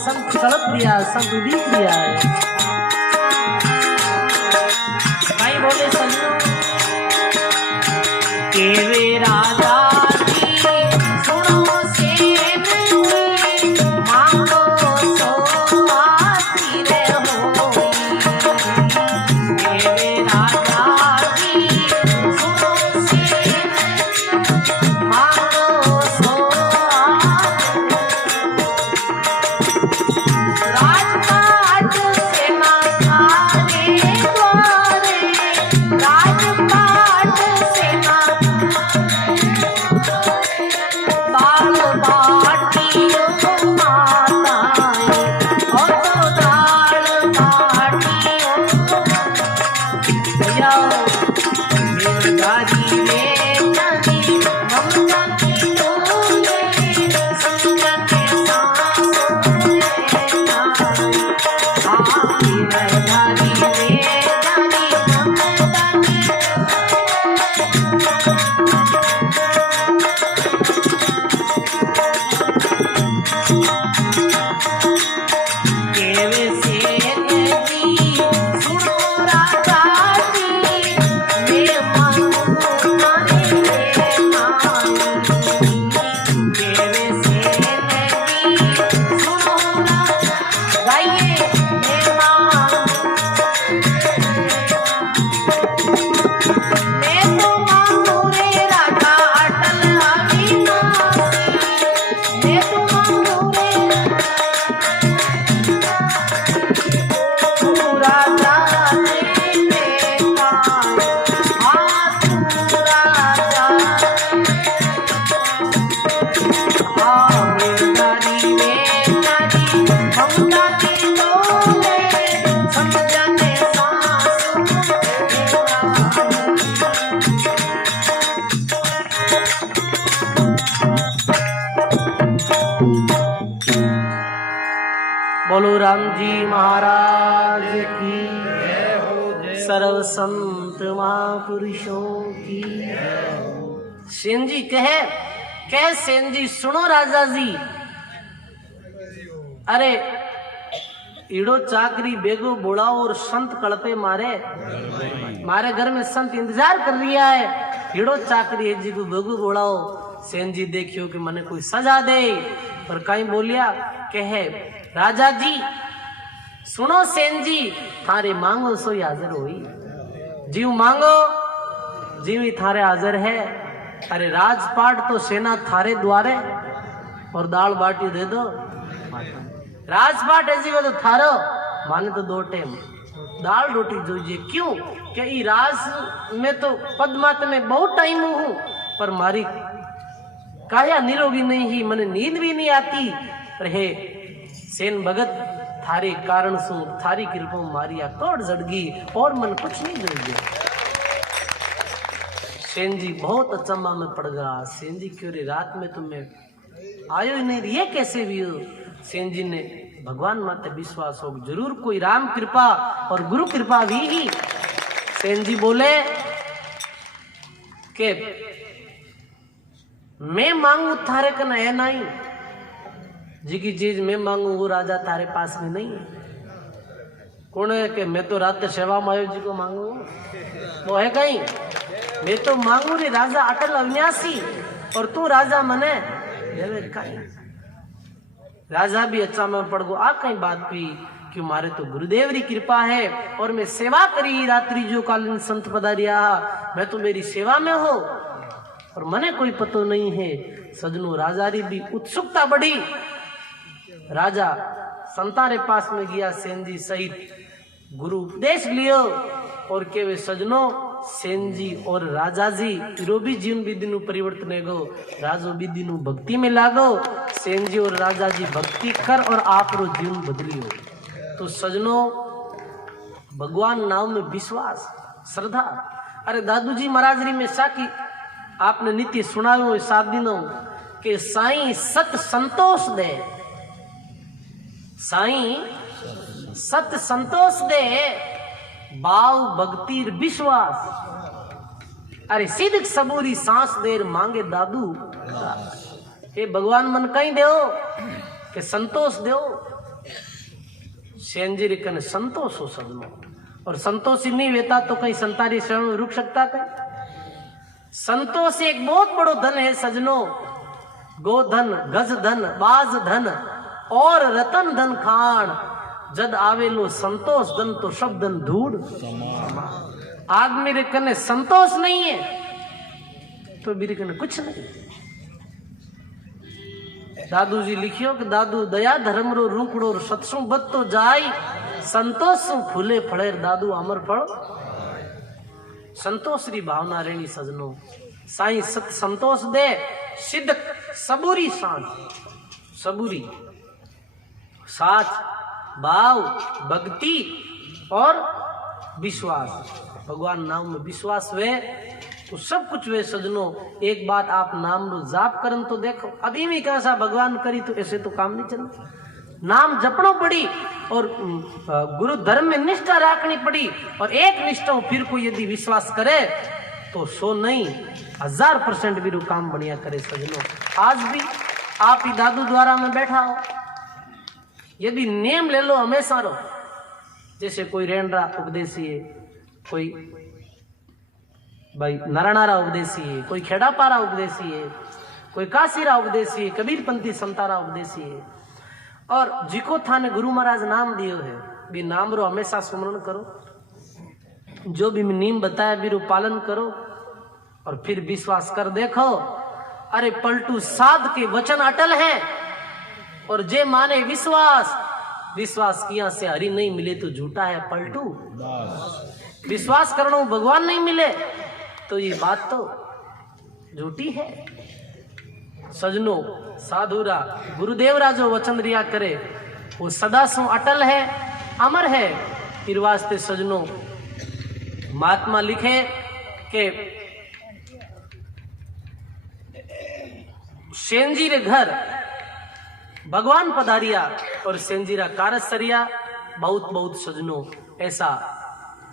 संत कलप दिया संत दीख दिया है भाई बोले सजनो के वे राजा जी सुनो सेन मांगो सो सर्व संत महापुरुषों की। सेन जी कहे सेन जी सुनो राजा जी, अरे ईड़ो चाकरी बेगो बुलाओ और संत कड़पे मारे घर में संत इंतजार कर रिया है, ईड़ो चाकरी है जी को बेगो बुलाओ। सेन जी देखियो कि मने कोई सजा दे, पर कहीं बोलिया कहे राजा जी सुनो सेन जी, थारे मांगो सोई हाजिर होई, जीव मांगो जीव ही थारे हाजिर है। अरे राजपाट तो सेना थारे द्वारे और दाल बाटी दे दो, राजपाट ऐसी को तो थारो माने तो 2 टाइम दाल रोटी जोइए। क्यों कि ई राज में तो पदमात में बहुत टाइम हूँ, पर मारी काया निरोगी नहीं ही, मने नींद भी नहीं आती। रहे सेन भगत थारे कारण सु थारी कृपा मारी आकोड़ जड़गी और मन कुछ नहीं जोइए। सेन जी बहुत अचंबा में पड़ गया। सेन जी क्यों रे रात में तुम्हें आयो ही नहीं, ये कैसे भी हो? सेन जी ने भगवान माते विश्वास हो जरूर कोई राम कृपा और गुरु कृपा भी ही। सेन जी बोले कि मैं मांगू थारे कन है नहीं, जी की चीज मैं मांगू वो राजा थारे पास में नहीं है। कौन है कि मैं तो रात सेवा में आयो जी को मांगू, वो है कहीं? मैं तो मांगू रे राजा अटल अविनाशी, और तू राजा मने कहीं। राजा भी अच्छा में पड़ गो आ कहीं बात भी क्यों मारे तो गुरुदेव री कृपा है और मैं सेवा करी रात्रि जो कालीन संत पधारिया, मैं तो मेरी सेवा में हो और मने कोई पतो नहीं है। सजनो राजा री भी उत्सुकता बढ़ी। राजा संतारे पास में गया, सेन जी सहित गुरु उपदेश लियो और के वे सजनो सेन जी और राजा जी रो भी जीवन विधि नु परिवर्तन है गो, राजो विधि नु भक्ति में लागो। सेन जी और राजा जी भक्ति कर और आप रो जीवन बदलियो। तो सजनो भगवान नाम में विश्वास श्रद्धा। अरे दादू जी महाराज री में साकी आपने नित्य सुनायो 7 दिनों के साईं सत संतोष दे, साईं सत संतोष दे भाव भक्ति विश्वास। अरे सीध सबूरी सांस देर मांगे दादू, हे भगवान मन कहीं दो के संतोष दो। सेन जी कन संतोष हो सजनो, और संतोष ही नहीं वेता तो कहीं संतारी शरण में रुक सकता कहीं? संतोष एक बहुत बड़ो धन है सजनो। गोधन गज धन बाज धन और रतन धन खान, जद आवेलो संतोष धन तो सब धन धूड़। आदमी रे कने संतोष नहीं है तो मेरे कने कुछ नहीं। दादू जी लिखियो कि दादू दया धर्म रो रूकड़ो सत्संग बद तो जाई, संतोष फूले फड़े दादू अमर फल। संतोष री भावना रेणी सजनो। साईं सत संतोष दे सिद्ध सबूरी सांस, सबूरी साच भाव भक्ति और विश्वास। भगवान नाम में विश्वास वे तो सब कुछ वे सजनो। एक बात आप नाम रो जाप करन तो देखो, अभी भी कैसा भगवान करी तो ऐसे तो काम नहीं चलता। नाम जपनो पड़ी और गुरु धर्म में निष्ठा रखनी पड़ी, और एक निष्ठा फिर कोई यदि विश्वास करे तो 100 नहीं 1000% भी काम बढ़िया करे सजनो। आज भी आप ही दादू द्वारा में बैठा हो, यदि नेम ले लो हमेशा रो, जैसे कोई रेंडरा उपदेशी है, कोई भाई नारायणारा उपदेशी है, कोई खेड़ापारा उपदेशी है, कोई काशीरा उपदेशी है, कबीरपंथी संतारा उपदेशी है, और जिको थाने गुरु महाराज नाम दियो है भी नाम रो हमेशा स्मरण करो, जो भी नियम बताया भी रो पालन करो, और फिर विश्वास कर देखो। अरे पलटू साध के वचन अटल हैं, और जे माने विश्वास, विश्वास किया से हरि नहीं मिले तो झूठा है पलटू। विश्वास करो भगवान नहीं मिले तो ये बात तो झूठी है सजनो। साधुरा गुरुदेवरा जो वचन रिया करे वो सदा सो अटल है, अमर है। फिर वास्ते सजनो महात्मा लिखे कि सेनजी रे घर भगवान पधारिया और सेनजीरा कारस सरिया बहुत बहुत सजनो। ऐसा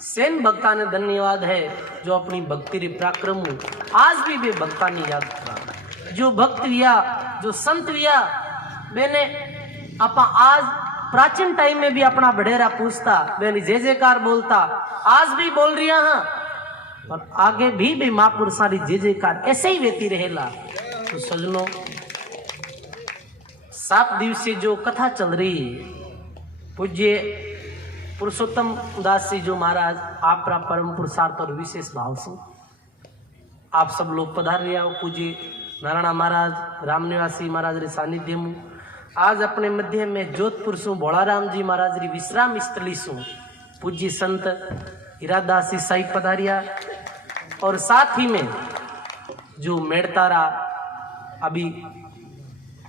सेन भक्ता ने धन्यवाद है जो अपनी भक्ति रे पराक्रम आज भी वे भक्ता ने याद करा। जो भक्त विया जो संत विया मैंने आपा आज प्राचीन टाइम में भी अपना बढ़ेरा पूछता मैंने जय जयकार बोलता आज भी बोल रिया हाँ और आगे भी महापुरुषा री जय जयकार ऐसे ही वेती रहेला। तो सजनों 7 दिवसीय जो कथा चल रही पूज्य पुरुषोत्तम दास जी जो महाराज आपरा परम पुरुषार्थ और विशेष भाव से आप सब लोग पधार रहे हो। पूज्य नारायण महाराज रामनिवासी महाराज रे सानिध्य में आज अपने मध्य में जोधपुर सु भोलाराम जी महाराज री विश्राम स्थली सु पूज्य संत हीरादास जी साहिब पधारिया और साथ ही में जो मेड़तारा अभी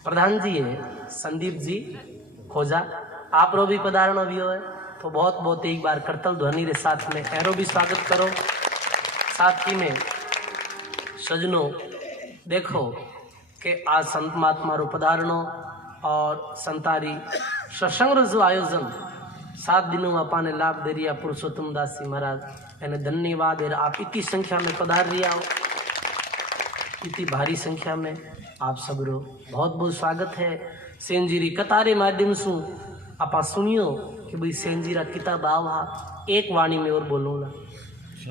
प्रधान जी है संदीप जी खोजा आप रो भी पधारण भी हो तो बहुत बहुत एक बार करतल ध्वनि रे साथ में एरो भी स्वागत करो। साथ ही में सजनों देखो कि आज संत महात्मा रो पधारणो और संतारी सत्संग जो आयोजन 7 दिनों में अपाने लाभ दे रिया पुरुषोत्तम दास जी महाराज एने धन्यवाद है। आप इतनी संख्या में पधार रिया हो इतनी भारी संख्या में आप सब रो बहुत बहुत स्वागत है। सेनजीरी कतारे माध्यम से आपा सुनियो कि भाई सेनजीरा किताब आवा एक वाणी में और बोलूंगा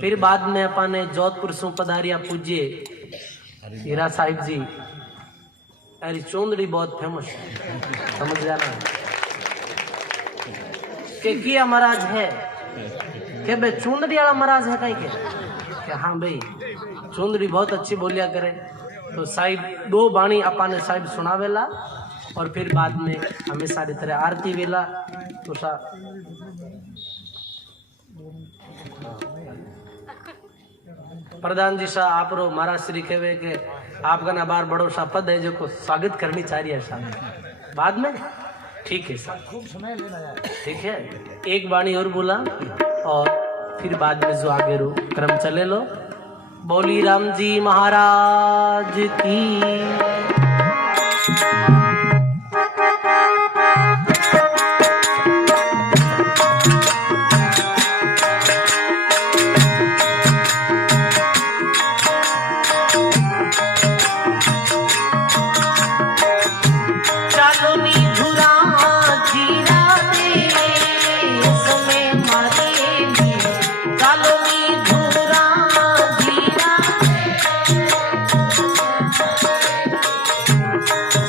फिर बाद में अपाने जोधपुर से पधारिया पूज्य हीरा साहिब जी अरे चोंदड़ी बहुत फेमस समझ जाना के किया महाराज है के भाई चुंदड़ी वाला महाराज है कहीं के हाँ भाई चुंदड़ी बहुत अच्छी बोलिया करे। तो साहिब 2 बाणी अपाने साहिब सुनावेला और फिर बाद में हमें सारी तरह आरती वेला तो प्रधान जी सा आप रो महाराज श्री कहे के आपका ना बार बड़ो सा पद है जो को स्वागत करनी चाहिए साहब बाद में ठीक है साहब खूब समय लेना ठीक है एक वाणी और बोला और फिर बाद में जो आगे रो क्रम चले लो। बोली राम जी महाराज की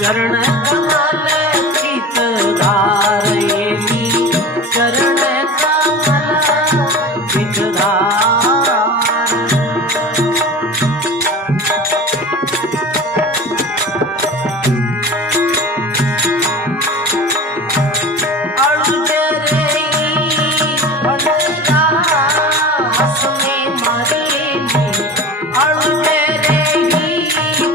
चरण कमल चित धारेली चरण कमल चित धार अड़ु तेरे बनता हंसने मारेली अड़ु तेरे ही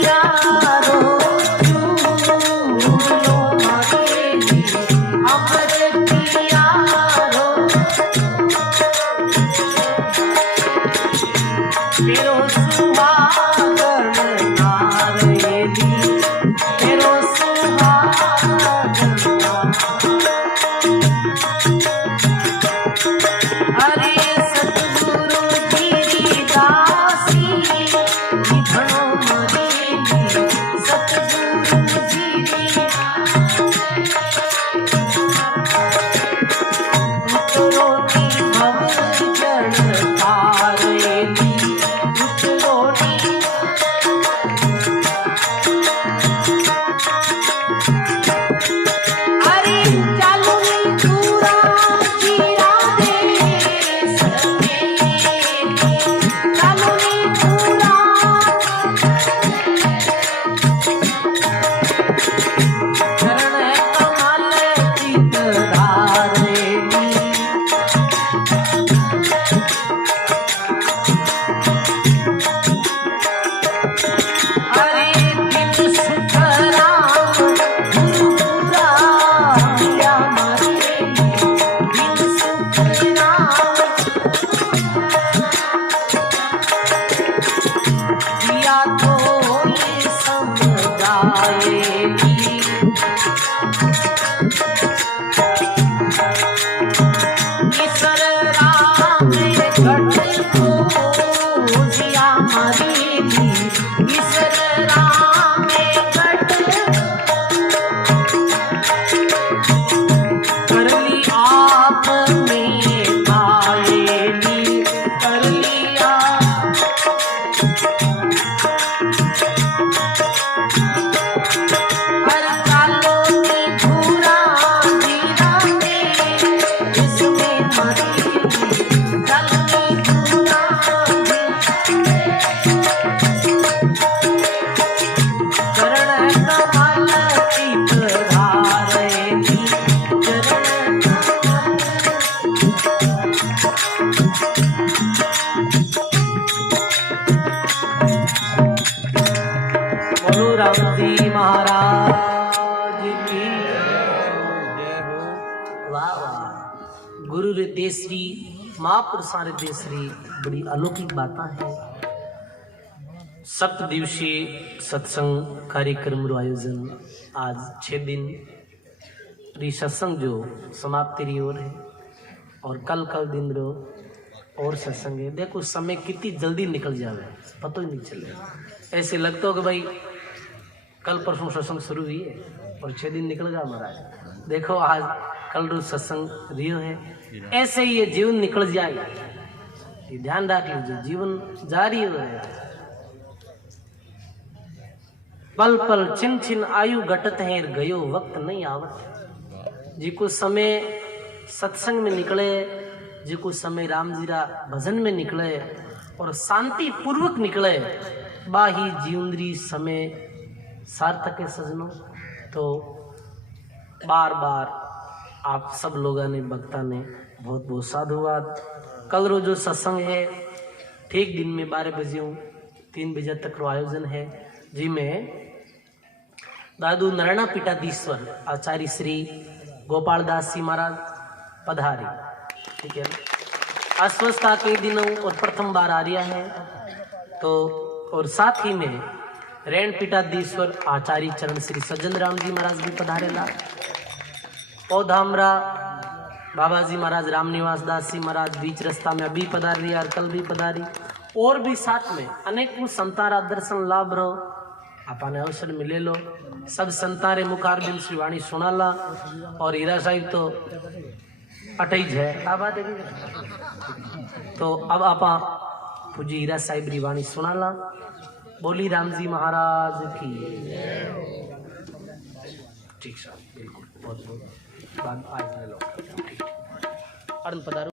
पियारो चूलो मारेली अमर पियारो मेरो सुहागण नारेली मेरो सुहागण अरे सतगुरु जी दासी घणो मरेली सतगुरु जी उतरोनी भव जन तारेली उतरोनी अरे चालू नी पूरा जीरा दे सके चालू नी पूरा चरण कमल चितधारेली अरे दिन सुख राम गुरुपुरा या मरेली दिन सुख राम दिया तो ये समझाएली ईश्वर राम घट को जिया मरेली ईश्वर राम घट करली आप में पाएली करली आप हर कालो नी भूरा जीरा दे इसमें मरेली कालो नी भूरा चरण कमल चितधारेली चरण बोलो राम जी महाराज की वाह वाह गुरु रे देसरी महापुरुषा रे देसरी बड़ी अलौकिक बातें हैं। 7 दिवसीय सत्संग कार्यक्रम रो आयोजन आज 6 दिन री सत्संग जो समाप्ति री ओर है और कल दिन रो और सत्संग है। देखो समय कितनी जल्दी निकल जावे पता ही नहीं चले। ऐसे लगता हो कि भाई कल परसों सत्संग शुरू हुई है और 6 दिन निकल गया महाराज। देखो आज कल रोज सत्संग रियो है। ऐसे ही ये जीवन निकल जाएगा, ये ध्यान रख लीजिए। जीवन जारी हो है, पल पल छिन छिन आयु घटत है, गयो वक्त नहीं आवत। जिको समय सत्संग में निकले, जिको समय राम जीरा भजन में निकले और शांति पूर्वक निकले, बाही जीवनरी समय सार्थक है सजनों। तो बार बार आप सब लोगों ने, भक्ता ने बहुत बहुत साधुवाद। कल रोज जो सत्संग है ठीक दिन में 12 बजे 3 बजे तक रो आयोजन है, जिसमें दादू नारायण पीठाधीश्वर आचार्य श्री गोपाल दास जी महाराज पधारी। ठीक है, अस्वस्थता के दिनों और प्रथम बार आ रहा है। तो और साथ ही में रेण पीठाधीश्वर आचार्य चरण श्री सज्जन राम जी महाराज भी पधारेला। पौधामरा बाबा जी महाराज रामनिवास दास जी महाराज बीच रास्ता में अभी पधारी और कल भी पधारी। और भी साथ में अनेकों संतारा दर्शन लाभ रहो, आपने अवसर मिले लो। सब संतारे मुखारबिंद श्री वाणी सुनाला और हीरा साहिब तो अटैच है। क्या बात है? तो अब आपा पूजी हीरा साहिब री वाणी सुनाला। बोली राम जी महाराज की। ठीक सर, बिल्कुल बहुत बहुत आज ले लो। ठीक, पधारो।